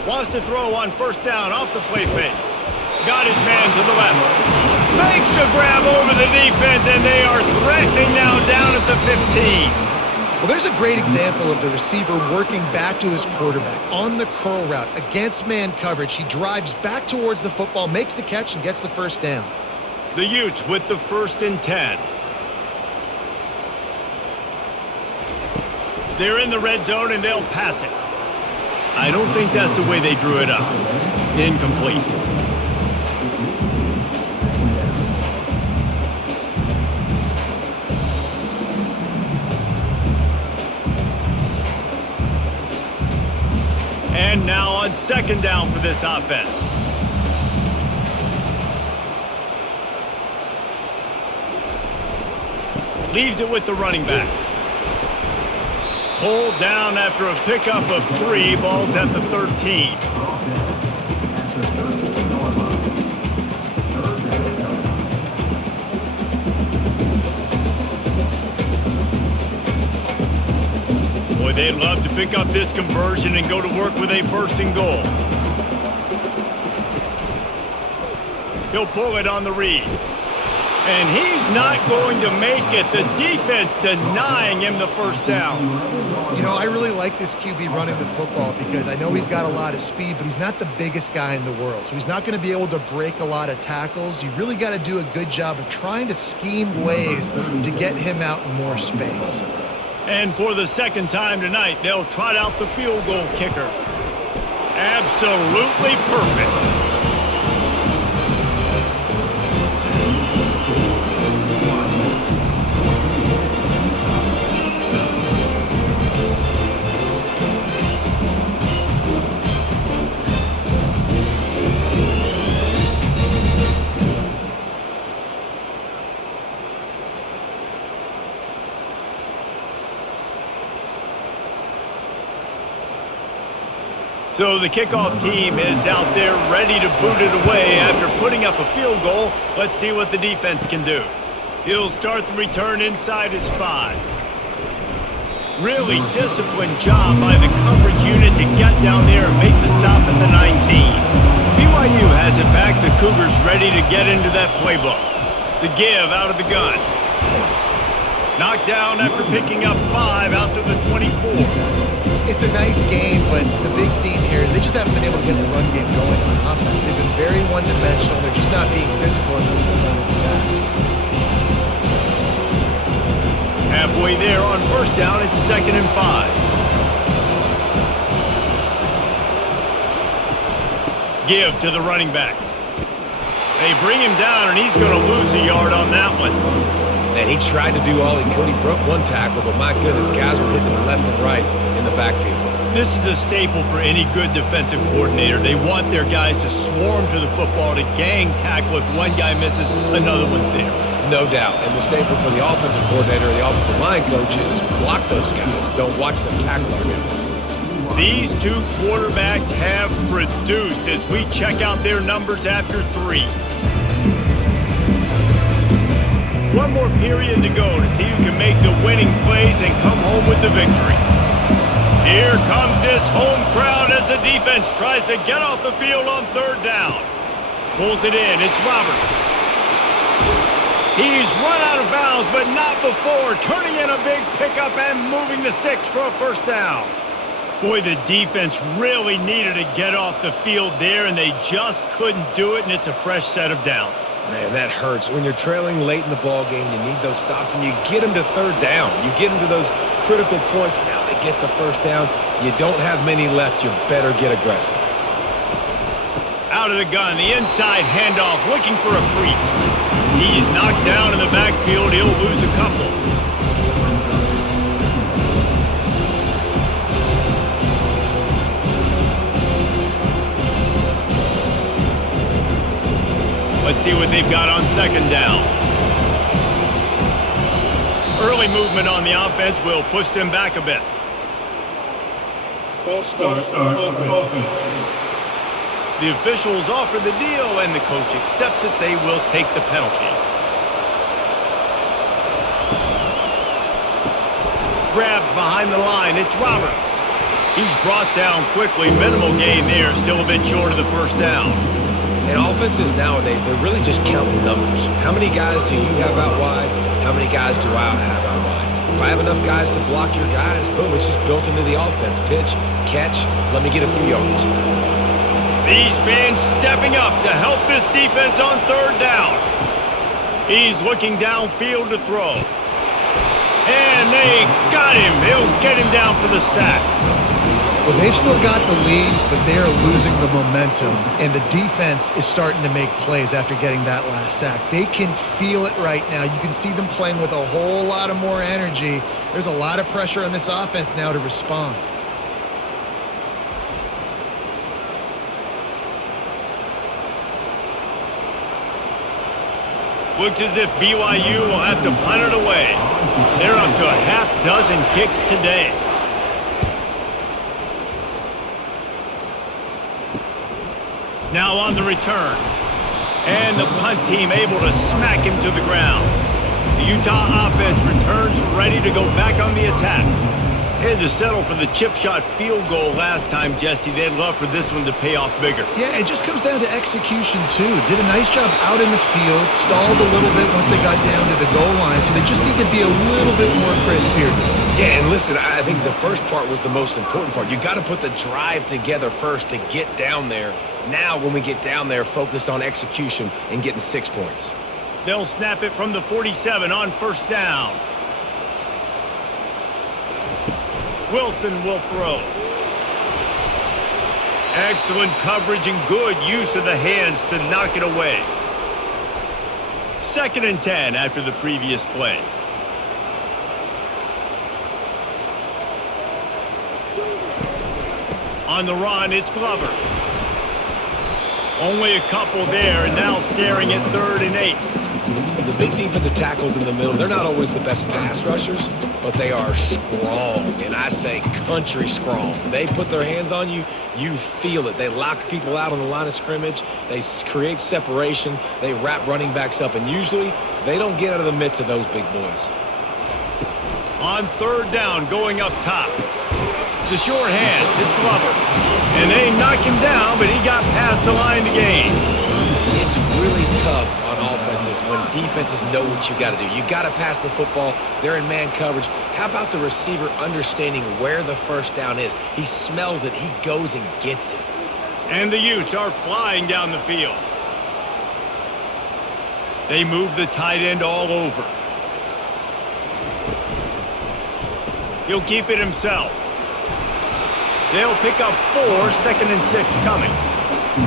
Wants to throw on first down off the play fake. Got his man to the left. Makes the grab over the defense, and they are threatening now down at the 15. Well, there's a great example of the receiver working back to his quarterback on the curl route against man coverage. He drives back towards the football, makes the catch, and gets the first down. The Utes with the 1st and 10. They're in the red zone, and they'll pass it. I don't think that's the way they drew it up. Incomplete. And now on 2nd down for this offense. Leaves it with the running back. Pulled down after a pickup of 3. Ball's at the 13. Boy, they'd love to pick up this conversion and go to work with a 1st and goal. He'll pull it on the read. And he's not going to make it. The defense denying him the 1st down. You know, I really like this QB running the football because I know he's got a lot of speed, but he's not the biggest guy in the world. So he's not going to be able to break a lot of tackles. You really got to do a good job of trying to scheme ways to get him out in more space. And for the 2nd time tonight, they'll trot out the field goal kicker. Absolutely perfect. So the kickoff team is out there ready to boot it away after putting up a field goal. Let's see what the defense can do. He'll start the return inside his 5. Really disciplined job by the coverage unit to get down there and make the stop at the 19. BYU has it back. The Cougars ready to get into that playbook. The give out of the gun. Knocked down after picking up 5 out to the 24. It's a nice game, but the big theme here is they just haven't been able to get the run game going on offense. They've been very one-dimensional. They're just not being physical enough in the point of attack. Halfway there on 1st down, it's 2nd and 5. Give to the running back. They bring him down, and he's going to lose a yard on that one. And he tried to do all he could. He broke one tackle, but my goodness, guys were hitting him left and right in the backfield. This is a staple for any good defensive coordinator. They want their guys to swarm to the football, to gang tackle. If one guy misses, another one's there. No doubt. And the staple for the offensive coordinator and the offensive line coach is block those guys. Don't watch them tackle our guys. These 2 quarterbacks have produced as we check out their numbers after 3. One more period to go to see who can make the winning plays and come home with the victory. Here comes this home crowd as the defense tries to get off the field on 3rd down. Pulls it in. It's Roberts. He's run out of bounds, but not before. Turning in a big pickup and moving the sticks for a 1st down. Boy, the defense really needed to get off the field there, and they just couldn't do it, and it's a fresh set of downs. Man, that hurts. When you're trailing late in the ball game, you need those stops, and you get them to 3rd down. You get them to those critical points. Now they get the 1st down. You don't have many left. You better get aggressive. Out of the gun, the inside handoff, looking for a crease. He's knocked down in the backfield. He'll lose a couple. Let's see what they've got on 2nd down. Early movement on the offense will push them back a bit. False start offense. The officials offer the deal, and the coach accepts it. They will take the penalty. Grabbed behind the line. It's Roberts. He's brought down quickly. Minimal gain there. Still a bit short of the 1st down. And offenses nowadays, they're really just counting numbers. How many guys do you have out wide? How many guys do I have out wide? If I have enough guys to block your guys, boom, it's just built into the offense. Pitch, catch, let me get a few yards. These fans stepping up to help this defense on third down. He's looking downfield to throw. And they got him. He'll get him down for the sack. Well, they've still got the lead, but they are losing the momentum, and the defense is starting to make plays after getting that last sack. They can feel it right now. You can see them playing with a whole lot of more energy. There's a lot of pressure on this offense now to respond. Looks as if BYU will have to punt it away. They're up to a half dozen kicks today. Now on the return. And the punt team able to smack him to the ground. The Utah offense returns ready to go back on the attack. They had to settle for the chip shot field goal last time, Jesse. They'd love for this one to pay off bigger. Yeah, it just comes down to execution, too. Did a nice job out in the field, stalled a little bit once they got down to the goal line, so they just need to be a little bit more crisp here. Yeah, and listen, I think the first part was the most important part. You got to put the drive together first to get down there. Now, when we get down there, focus on execution and getting 6 points. They'll snap it from the 47 on first down. Wilson will throw. Excellent coverage and good use of the hands to knock it away. 2nd and 10 after the previous play. On the run, it's Glover. Only a couple there, and now staring at 3rd and 8. The big defensive tackles in the middle, they're not always the best pass rushers, but they are strong, and I say country strong. They put their hands on you, you feel it. They lock people out on the line of scrimmage. They create separation. They wrap running backs up, and usually they don't get out of the midst of those big boys. On 3rd down, going up top. The short hands, it's Glover. And they knock him down, but he got past the line to gain. It's really tough on offenses when defenses know what you got to do. You got to pass the football. They're in man coverage. How about the receiver understanding where the first down is? He smells it. He goes and gets it. And the Utes are flying down the field. They move the tight end all over. He'll keep it himself. They'll pick up 4, 2nd and 6 coming.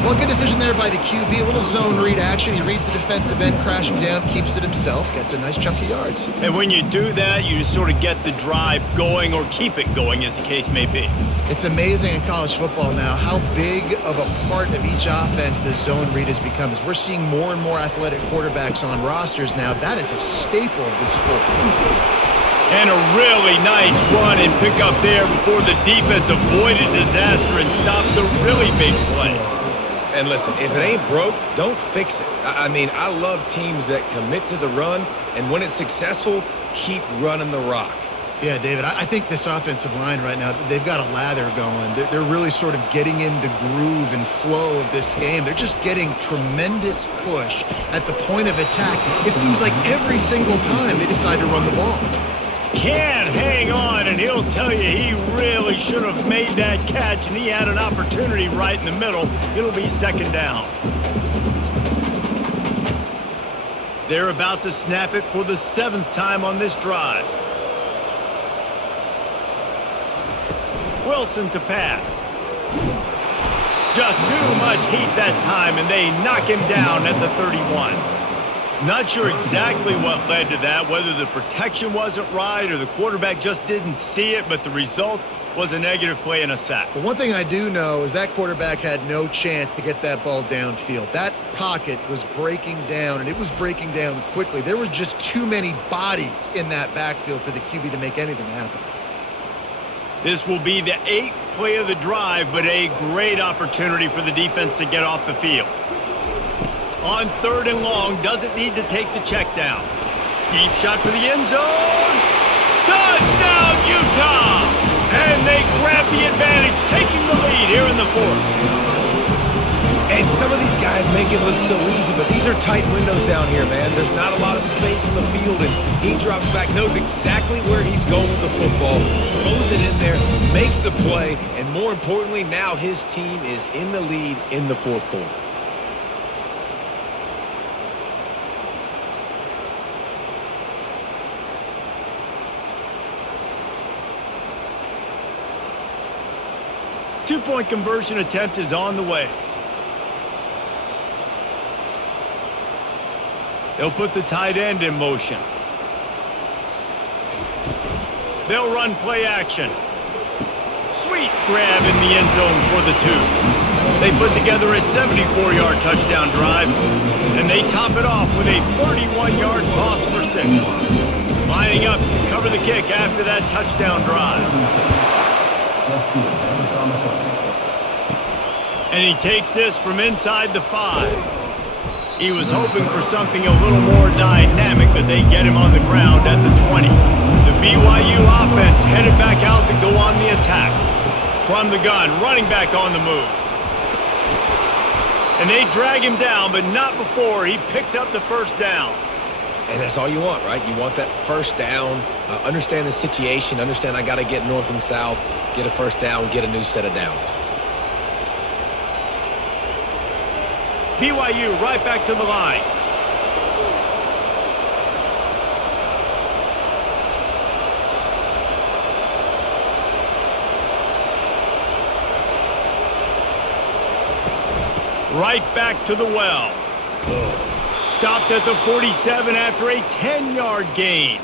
Well, good decision there by the QB. A little zone read action. He reads the defensive end crashing down, keeps it himself, gets a nice chunk of yards. And when you do that, you just sort of get the drive going or keep it going, as the case may be. It's amazing in college football now how big of a part of each offense the zone read has become. As we're seeing more and more athletic quarterbacks on rosters now, that is a staple of this sport. And a really nice run and pick up there before the defense avoided disaster and stopped the really big play. And listen, if it ain't broke, don't fix it. I mean, I love teams that commit to the run, and when it's successful, keep running the rock. Yeah, David, I think this offensive line right now, they've got a lather going. They're really sort of getting in the groove and flow of this game. They're just getting tremendous push at the point of attack. It seems like every single time they decide to run the ball. Can't hang on, and he'll tell you he really should have made that catch, and he had an opportunity right in the middle. It'll be 2nd down. They're about to snap it for the 7th time on this drive. Wilson to pass. Just too much heat that time, and they knock him down at the 31. Not sure exactly what led to that, whether the protection wasn't right or the quarterback just didn't see it, but the result was a negative play and a sack. But one thing I do know is that quarterback had no chance to get that ball downfield. That pocket was breaking down, and it was breaking down quickly. There were just too many bodies in that backfield for the QB to make anything happen. This will be the 8th play of the drive, but a great opportunity for the defense to get off the field. On 3rd and long, doesn't need to take the check down. Deep shot for the end zone. Touchdown, Utah! And they grab the advantage, taking the lead here in the 4th. And some of these guys make it look so easy, but these are tight windows down here, man. There's not a lot of space in the field, and he drops back, knows exactly where he's going with the football, throws it in there, makes the play, and more importantly, now his team is in the lead in the fourth quarter. Two-point conversion attempt is on the way. They'll put the tight end in motion. They'll run play action. Sweet grab in the end zone for the 2. They put together a 74-yard touchdown drive, and they top it off with a 31-yard toss for 6. Lining up to cover the kick after that touchdown drive. And he takes this from inside the 5. He was hoping for something a little more dynamic, but they get him on the ground at the 20. The BYU offense headed back out to go on the attack. From the gun, running back on the move. And they drag him down, but not before he picks up the first down. And that's all you want, right? You want that first down, understand the situation, understand I got to get north and south, get a first down, get a new set of downs. BYU right back to the line. Right back to the well. Stopped at the 47 after a 10-yard gain.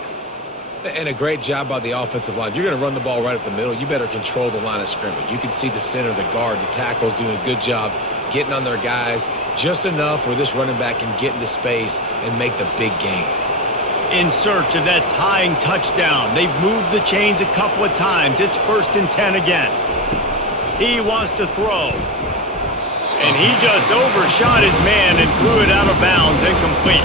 And a great job by the offensive line. If you're going to run the ball right up the middle, you better control the line of scrimmage. You can see the center, the guard, the tackles doing a good job getting on their guys just enough where this running back can get into space and make the big gain. In search of that tying touchdown. They've moved the chains a couple of times. It's 1st and 10 again. He wants to throw. And he just overshot his man and threw it out of bounds, incomplete.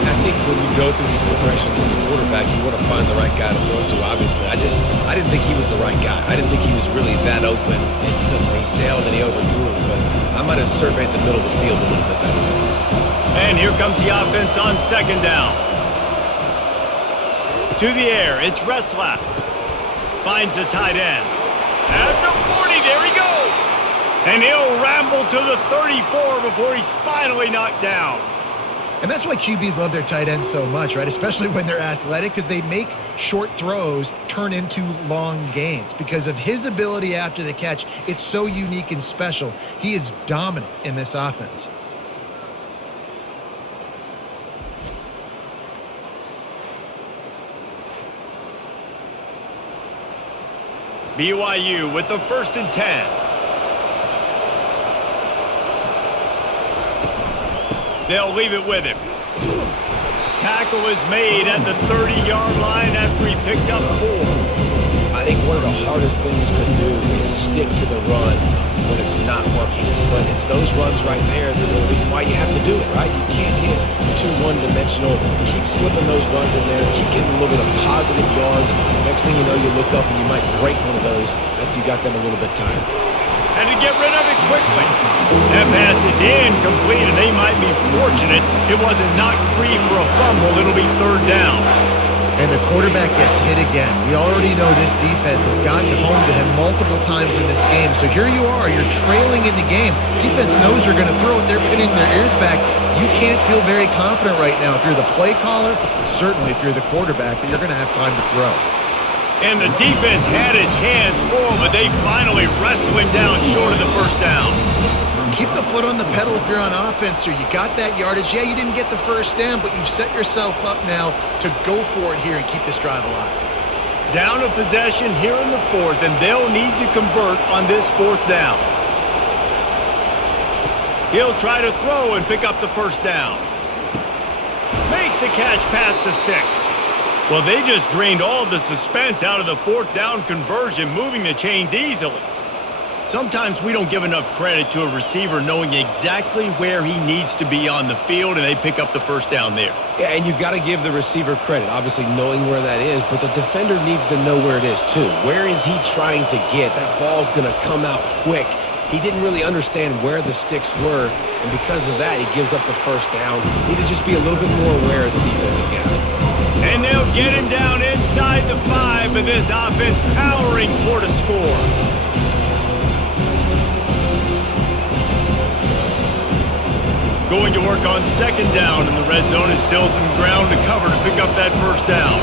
I think when you go through these progressions as a quarterback, you want to find the right guy to throw to, obviously. I didn't think he was the right guy. I didn't think he was really that open. And listen, he sailed and he overthrew it, but I might have surveyed the middle of the field a little bit better. And here comes the offense on 2nd down. To the air, it's Retzlaff. Finds the tight end. At the 40, there he goes. And he'll ramble to the 34 before he's finally knocked down. And that's why QBs love their tight ends so much, right? Especially when they're athletic, because they make short throws turn into long gains. Because of his ability after the catch, it's so unique and special. He is dominant in this offense. BYU with the 1st and 10. They'll leave it with him. Tackle is made at the 30-yard line after he picked up 4. I think one of the hardest things to do is stick to the run when it's not working. But it's those runs right there that are the reason why you have to do it, right? You can't get too one-dimensional. Keep slipping those runs in there. Keep getting a little bit of positive yards. Next thing you know, you look up and you might break one of those after you got them a little bit tired. And to get rid of it quickly. That pass is incomplete, and they might be fortunate it wasn't knocked free for a fumble. It'll be 3rd down. And the quarterback gets hit again. We already know this defense has gotten home to him multiple times in this game. So here you are. You're trailing in the game. Defense knows you're going to throw it. They're pinning their ears back. You can't feel very confident right now if you're the play caller, certainly if you're the quarterback, that you're going to have time to throw. And the defense had his hands full, but they finally wrestle him down short of the 1st down. Keep the foot on the pedal if you're on offense here. You got that yardage. Yeah, you didn't get the 1st down, but you've set yourself up now to go for it here and keep this drive alive. Down a possession here in the 4th, and they'll need to convert on this 4th down. He'll try to throw and pick up the 1st down. Makes the catch past the sticks. Well, they just drained all the suspense out of the 4th down conversion, moving the chains easily. Sometimes we don't give enough credit to a receiver knowing exactly where he needs to be on the field, and they pick up the 1st down there. Yeah, and you got to give the receiver credit, obviously knowing where that is, but the defender needs to know where it is too. Where is he trying to get? That ball's going to come out quick, He didn't really understand where the sticks were, and because of that, he gives up the first down. Need to just be a little bit more aware as a defensive guy. And they'll get him down inside the 5, but this offense powering toward a score. Going to work on second down, and the red zone is still some ground to cover to pick up that first down.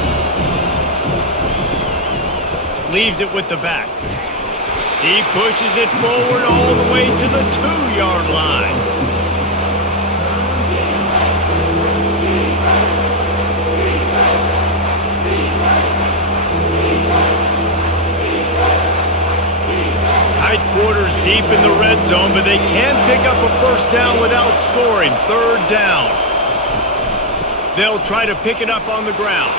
Leaves it with the back. He pushes it forward all the way to the 2-yard line. Tight quarters deep in the red zone, but they can't pick up a first down without scoring. Third down. They'll try to pick it up on the ground.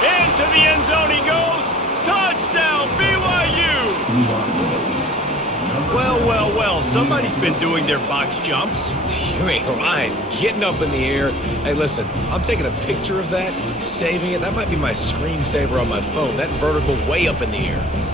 Into the end zone he goes. Touchdown, BYU! Well, somebody's been doing their box jumps. You ain't lying. Getting up in the air. Hey, listen, I'm taking a picture of that, saving it. That might be my screensaver on my phone. That vertical way up in the air.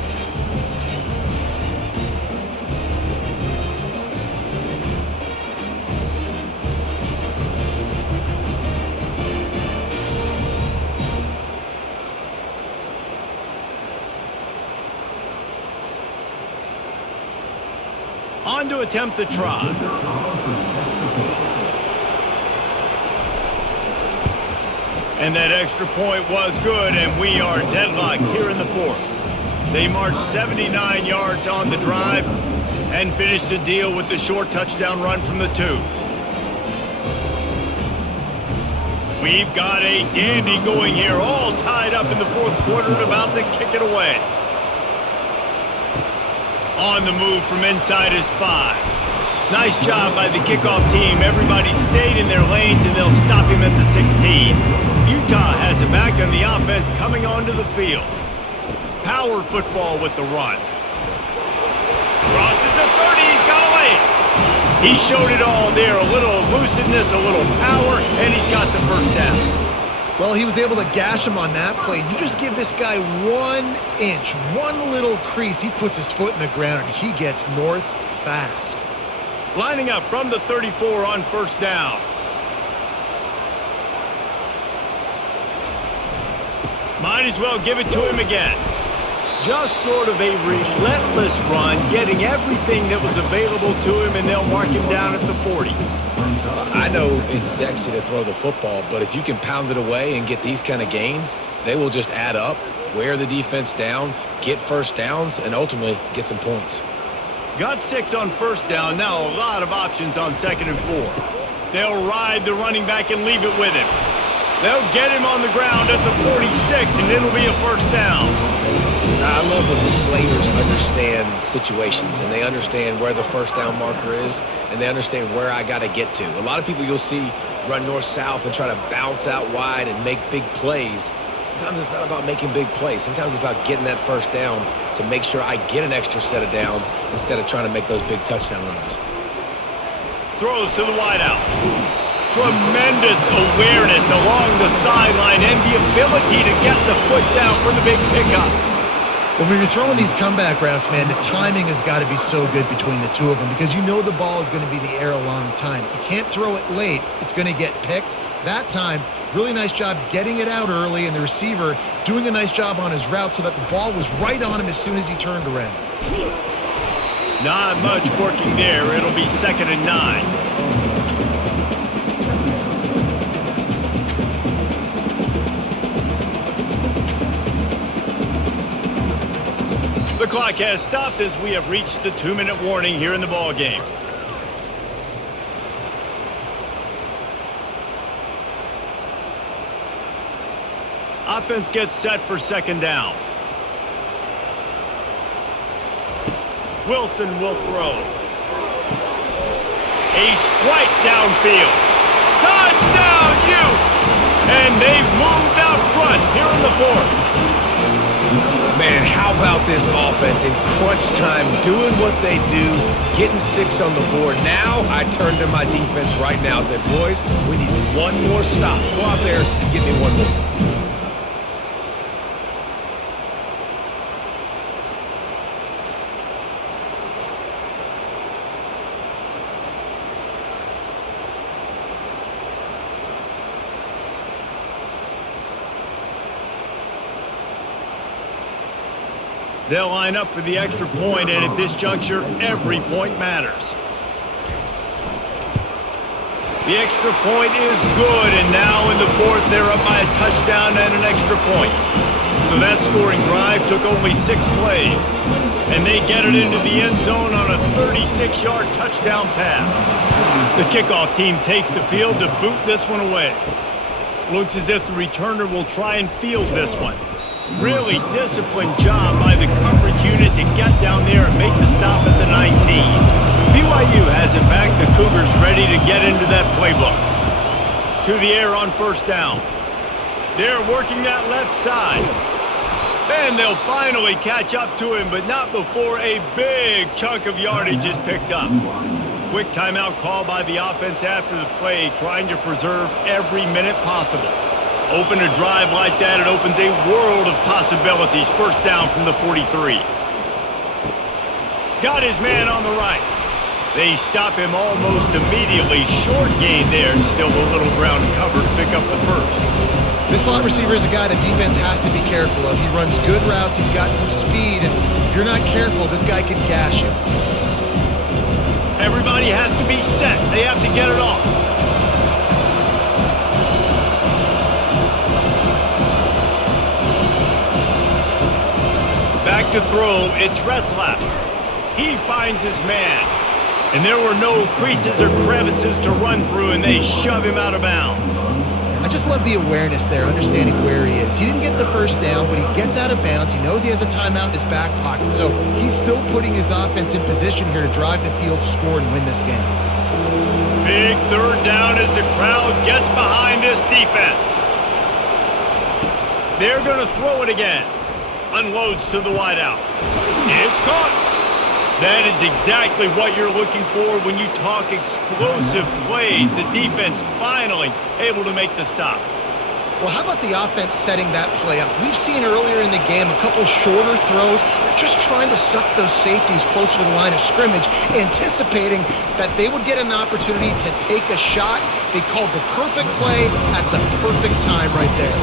On to attempt the try. And that extra point was good, and we are deadlocked here in the 4th. They marched 79 yards on the drive and finished the deal with the short touchdown run from the 2. We've got a dandy going here, all tied up in the 4th quarter and about to kick it away. On the move from inside his 5. Nice job by the kickoff team. Everybody stayed in their lanes, and they'll stop him at the 16. Utah has it back, and the offense coming onto the field. Power football with the run. Crosses the 30. He's got away. He showed it all there. A little elusiveness, a little power, and he's got the first down. Well, he was able to gash him on that play. You just give this guy 1 inch, one little crease. He puts his foot in the ground, and he gets north fast. Lining up from the 34 on first down. Might as well give it to him again. Just sort of a relentless run, getting everything that was available to him, and they'll mark him down at the 40. I know it's sexy to throw the football, but if you can pound it away and get these kind of gains, they will just add up, wear the defense down, get first downs, and ultimately get some points. Got 6 on first down. Now a lot of options on 2nd and 4. They'll ride the running back and leave it with him. They'll get him on the ground at the 46, and it'll be a first down. I love when players understand situations, and they understand where the first down marker is, and they understand where I got to get to. A lot of people you'll see run north-south and try to bounce out wide and make big plays. Sometimes it's not about making big plays. Sometimes it's about getting that first down to make sure I get an extra set of downs instead of trying to make those big touchdown runs. Throws to the wideout. Tremendous awareness along the sideline and the ability to get the foot down for the big pickup. When you're throwing these comeback routes, man, the timing has got to be so good between the two of them because you know the ball is going to be in the air a long time. You can't throw it late. It's going to get picked. That time, really nice job getting it out early, and the receiver doing a nice job on his route so that the ball was right on him as soon as he turned around. Not much working there. It'll be 2nd and 9. The clock has stopped as we have reached the 2-minute warning here in the ball game. Offense gets set for 2nd down. Wilson will throw. A strike downfield. Touchdown, Utes! And they've moved out front here in the 4th. Man, how about this offense in crunch time, doing what they do, getting 6 on the board. Now I turn to my defense right now and say, boys, we need one more stop. Go out there, get me one more. They'll line up for the extra point, and at this juncture, every point matters. The extra point is good, and now in the fourth, they're up by a touchdown and an extra point. So that scoring drive took only 6 plays, and they get it into the end zone on a 36-yard touchdown pass. The kickoff team takes the field to boot this one away. Looks as if the returner will try and field this one. Really disciplined job by the coverage unit to get down there and make the stop at the 19. BYU has it back. The Cougars ready to get into that playbook. To the air on first down. They're working that left side. And they'll finally catch up to him, but not before a big chunk of yardage is picked up. Quick timeout call by the offense after the play, trying to preserve every minute possible. Open a drive like that, it opens a world of possibilities. First down from the 43. Got his man on the right. They stop him almost immediately. Short gain there, and still a little ground to cover to pick up the first. This slot receiver is a guy the defense has to be careful of. He runs good routes, he's got some speed, and if you're not careful, this guy can gash you. Everybody has to be set. They have to get it off. Back to throw, it's Retzlaff. He finds his man. And there were no creases or crevices to run through, and they shove him out of bounds. I just love the awareness there, understanding where he is. He didn't get the first down, but he gets out of bounds. He knows he has a timeout in his back pocket, so he's still putting his offense in position here to drive the field, score, and win this game. Big third down as the crowd gets behind this defense. They're going to throw it again. Unloads to the wideout. It's caught. That is exactly what you're looking for when you talk explosive plays. The defense finally able to make the stop. Well, how about the offense setting that play up? We've seen earlier in the game a couple shorter throws. They're just trying to suck those safeties closer to the line of scrimmage, anticipating that they would get an opportunity to take a shot. They called the perfect play at the perfect time right there.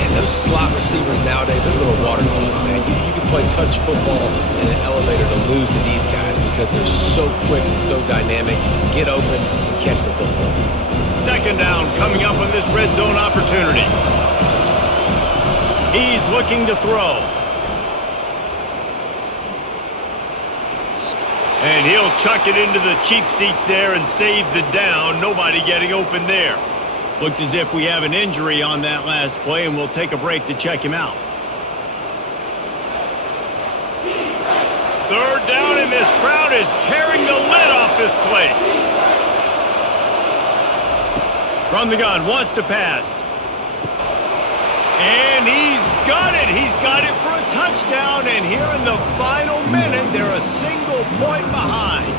And those slot receivers nowadays, they're little water balls, man. You can play touch football in an elevator to lose to these guys because they're so quick and so dynamic. Get open and catch the football. Second down coming up on this red zone opportunity. He's looking to throw. And he'll chuck it into the cheap seats there and save the down. Nobody getting open there. Looks as if we have an injury on that last play, and we'll take a break to check him out. Third down, and this crowd is tearing the lid off this place. From the gun, wants to pass. And he's got it. He's got it for a touchdown. And here in the final minute, they're a single point behind.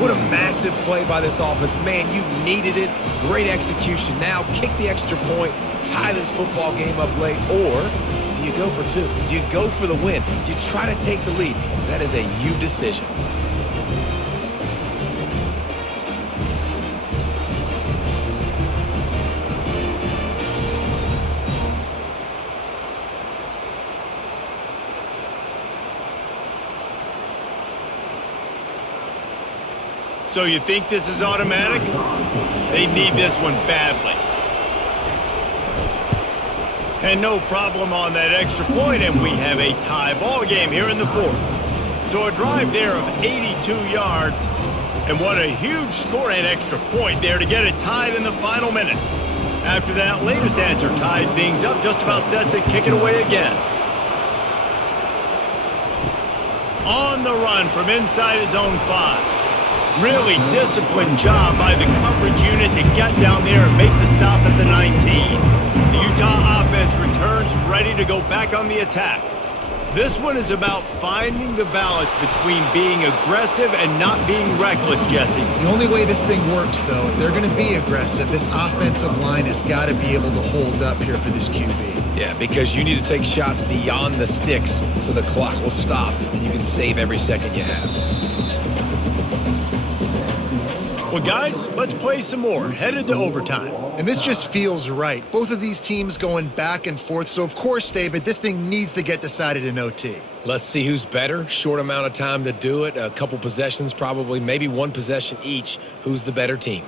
What a massive play by this offense. Man, you needed it. Great execution. Now kick the extra point, tie this football game up late, or do you go for 2? Do you go for the win? Do you try to take the lead? That is a you decision. So you think this is automatic? They need this one badly. And no problem on that extra point, and we have a tie ball game here in the fourth. So a drive there of 82 yards, and what a huge score and extra point there to get it tied in the final minute. After that latest answer tied things up, just about set to kick it away again. On the run from inside his own 5. Really disciplined job by the coverage unit to get down there and make the stop at the 19. The Utah offense returns ready to go back on the attack. This one is about finding the balance between being aggressive and not being reckless, Jesse. The only way this thing works, though, if they're going to be aggressive, this offensive line has got to be able to hold up here for this QB. Yeah, because you need to take shots beyond the sticks so the clock will stop and you can save every second you have. Well, guys, let's play some more. Headed to overtime. And this just feels right. Both of these teams going back and forth. So, of course, David, this thing needs to get decided in OT. Let's see who's better. Short amount of time to do it. A couple possessions probably, maybe one possession each. Who's the better team?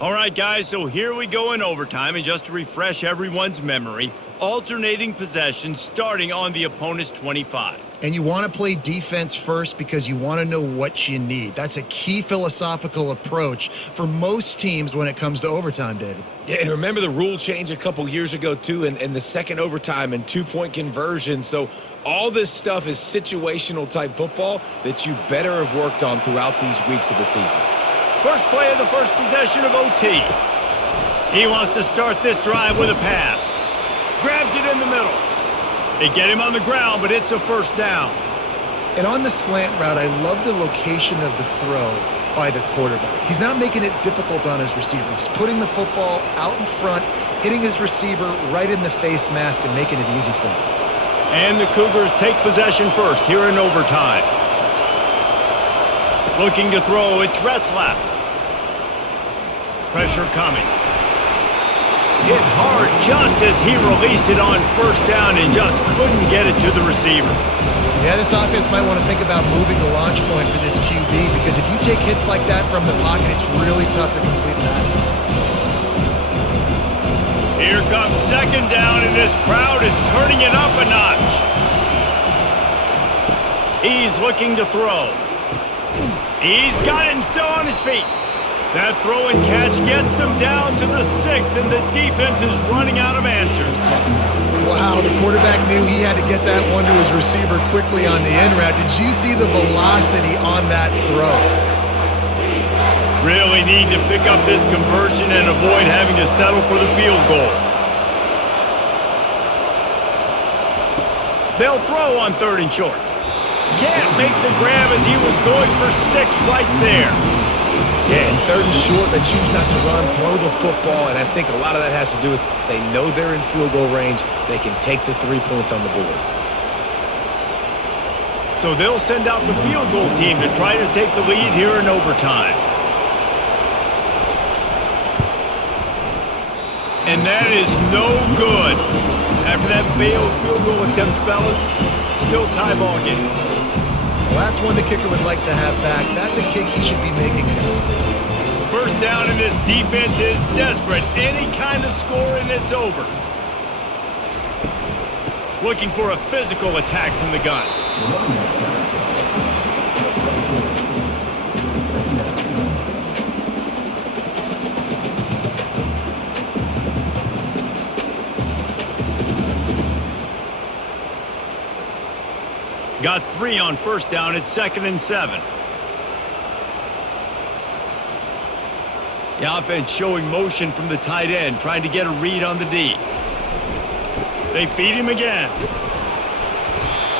All right, guys, so here we go in overtime. And just to refresh everyone's memory, alternating possessions starting on the opponent's 25. And you want to play defense first because you want to know what you need. That's a key philosophical approach for most teams when it comes to overtime, David. Yeah, and remember the rule change a couple years ago, too, and the second overtime and two-point conversion. So all this stuff is situational-type football that you better have worked on throughout these weeks of the season. First play of the first possession of OT. He wants to start this drive with a pass. Grabs it in the middle. They get him on the ground, but it's a first down. And on the slant route, I love the location of the throw by the quarterback. He's not making it difficult on his receiver. He's putting the football out in front, hitting his receiver right in the face mask and making it easy for him. And the Cougars take possession first here in overtime. Looking to throw, it's Retzlaff. Pressure coming. Hit hard just as he released it on first down and just couldn't get it to the receiver. Yeah, this offense might want to think about moving the launch point for this QB because if you take hits like that from the pocket, it's really tough to complete passes. Here comes second down, and this crowd is turning it up a notch. He's looking to throw. He's got it and still on his feet. That throw and catch gets them down to the 6, and the defense is running out of answers. Wow, the quarterback knew he had to get that one to his receiver quickly on the end route. Did you see the velocity on that throw? Really need to pick up this conversion and avoid having to settle for the field goal. They'll throw on 3rd and short. Can't make the grab as he was going for 6 right there. Yeah, and 3rd and short, they choose not to run, throw the football, and I think a lot of that has to do with they know they're in field goal range. They can take the 3 points on the board. So they'll send out the field goal team to try to take the lead here in overtime. And that is no good. After that failed field goal attempt, fellas, still tie ball game. Well, that's one the kicker would like to have back. That's a kick he should be making in his sleep. First down, and this defense is desperate. Any kind of score, and it's over. Looking for a physical attack from the gun. Got 3 on first down. It's 2nd and 7. The offense showing motion from the tight end, trying to get a read on the D. They feed him again.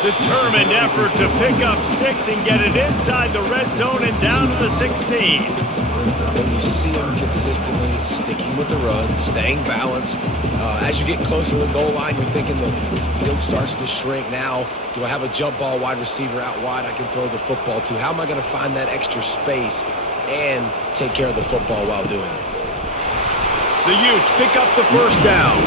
Determined effort to pick up 6 and get it inside the red zone and down to the 16. And you see them consistently sticking with the run, staying balanced. As you get closer to the goal line, you're thinking the field starts to shrink. Now, do I have a jump ball wide receiver out wide I can throw the football to? How am I going to find that extra space and take care of the football while doing it? The Utes pick up the first down.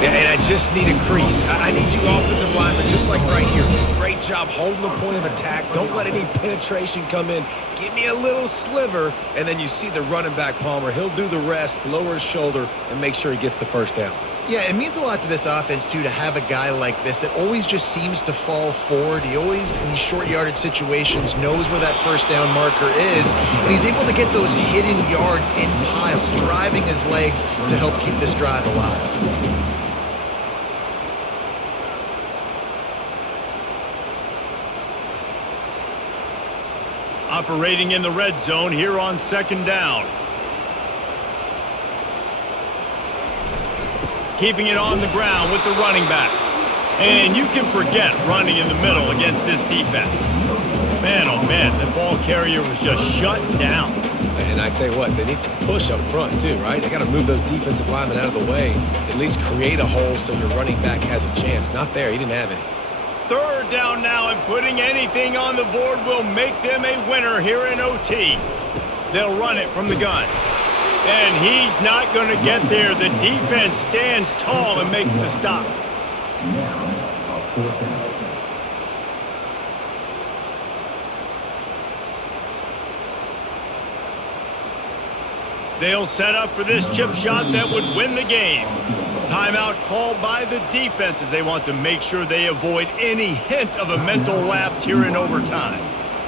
Yeah, and I just need a crease. I need you offensive linemen, just like right here. Great job holding the point of attack. Don't let any penetration come in. Give me a little sliver, and then you see the running back, Palmer. He'll do the rest, lower his shoulder, and make sure he gets the first down. Yeah, it means a lot to this offense, too, to have a guy like this that always just seems to fall forward. He always, in these short yardage situations, knows where that first down marker is, and he's able to get those hidden yards in piles, driving his legs to help keep this drive alive. Operating in the red zone here on 2nd down. Keeping it on the ground with the running back. And you can forget running in the middle against this defense. Man, oh man, the ball carrier was just shut down. And I tell you what, they need some push up front too, right? They got to move those defensive linemen out of the way, at least create a hole so your running back has a chance. Not there, he didn't have any. 3rd down now, and putting anything on the board will make them a winner here in OT. They'll run it from the gun. And he's not going to get there. The defense stands tall and makes the stop. They'll set up for this chip shot that would win the game. Timeout called by the defense as they want to make sure they avoid any hint of a mental lapse here in overtime.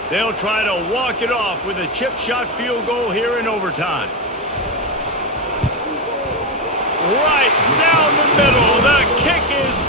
They'll try to walk it off with a chip shot field goal here in overtime. Right down the middle. The kick is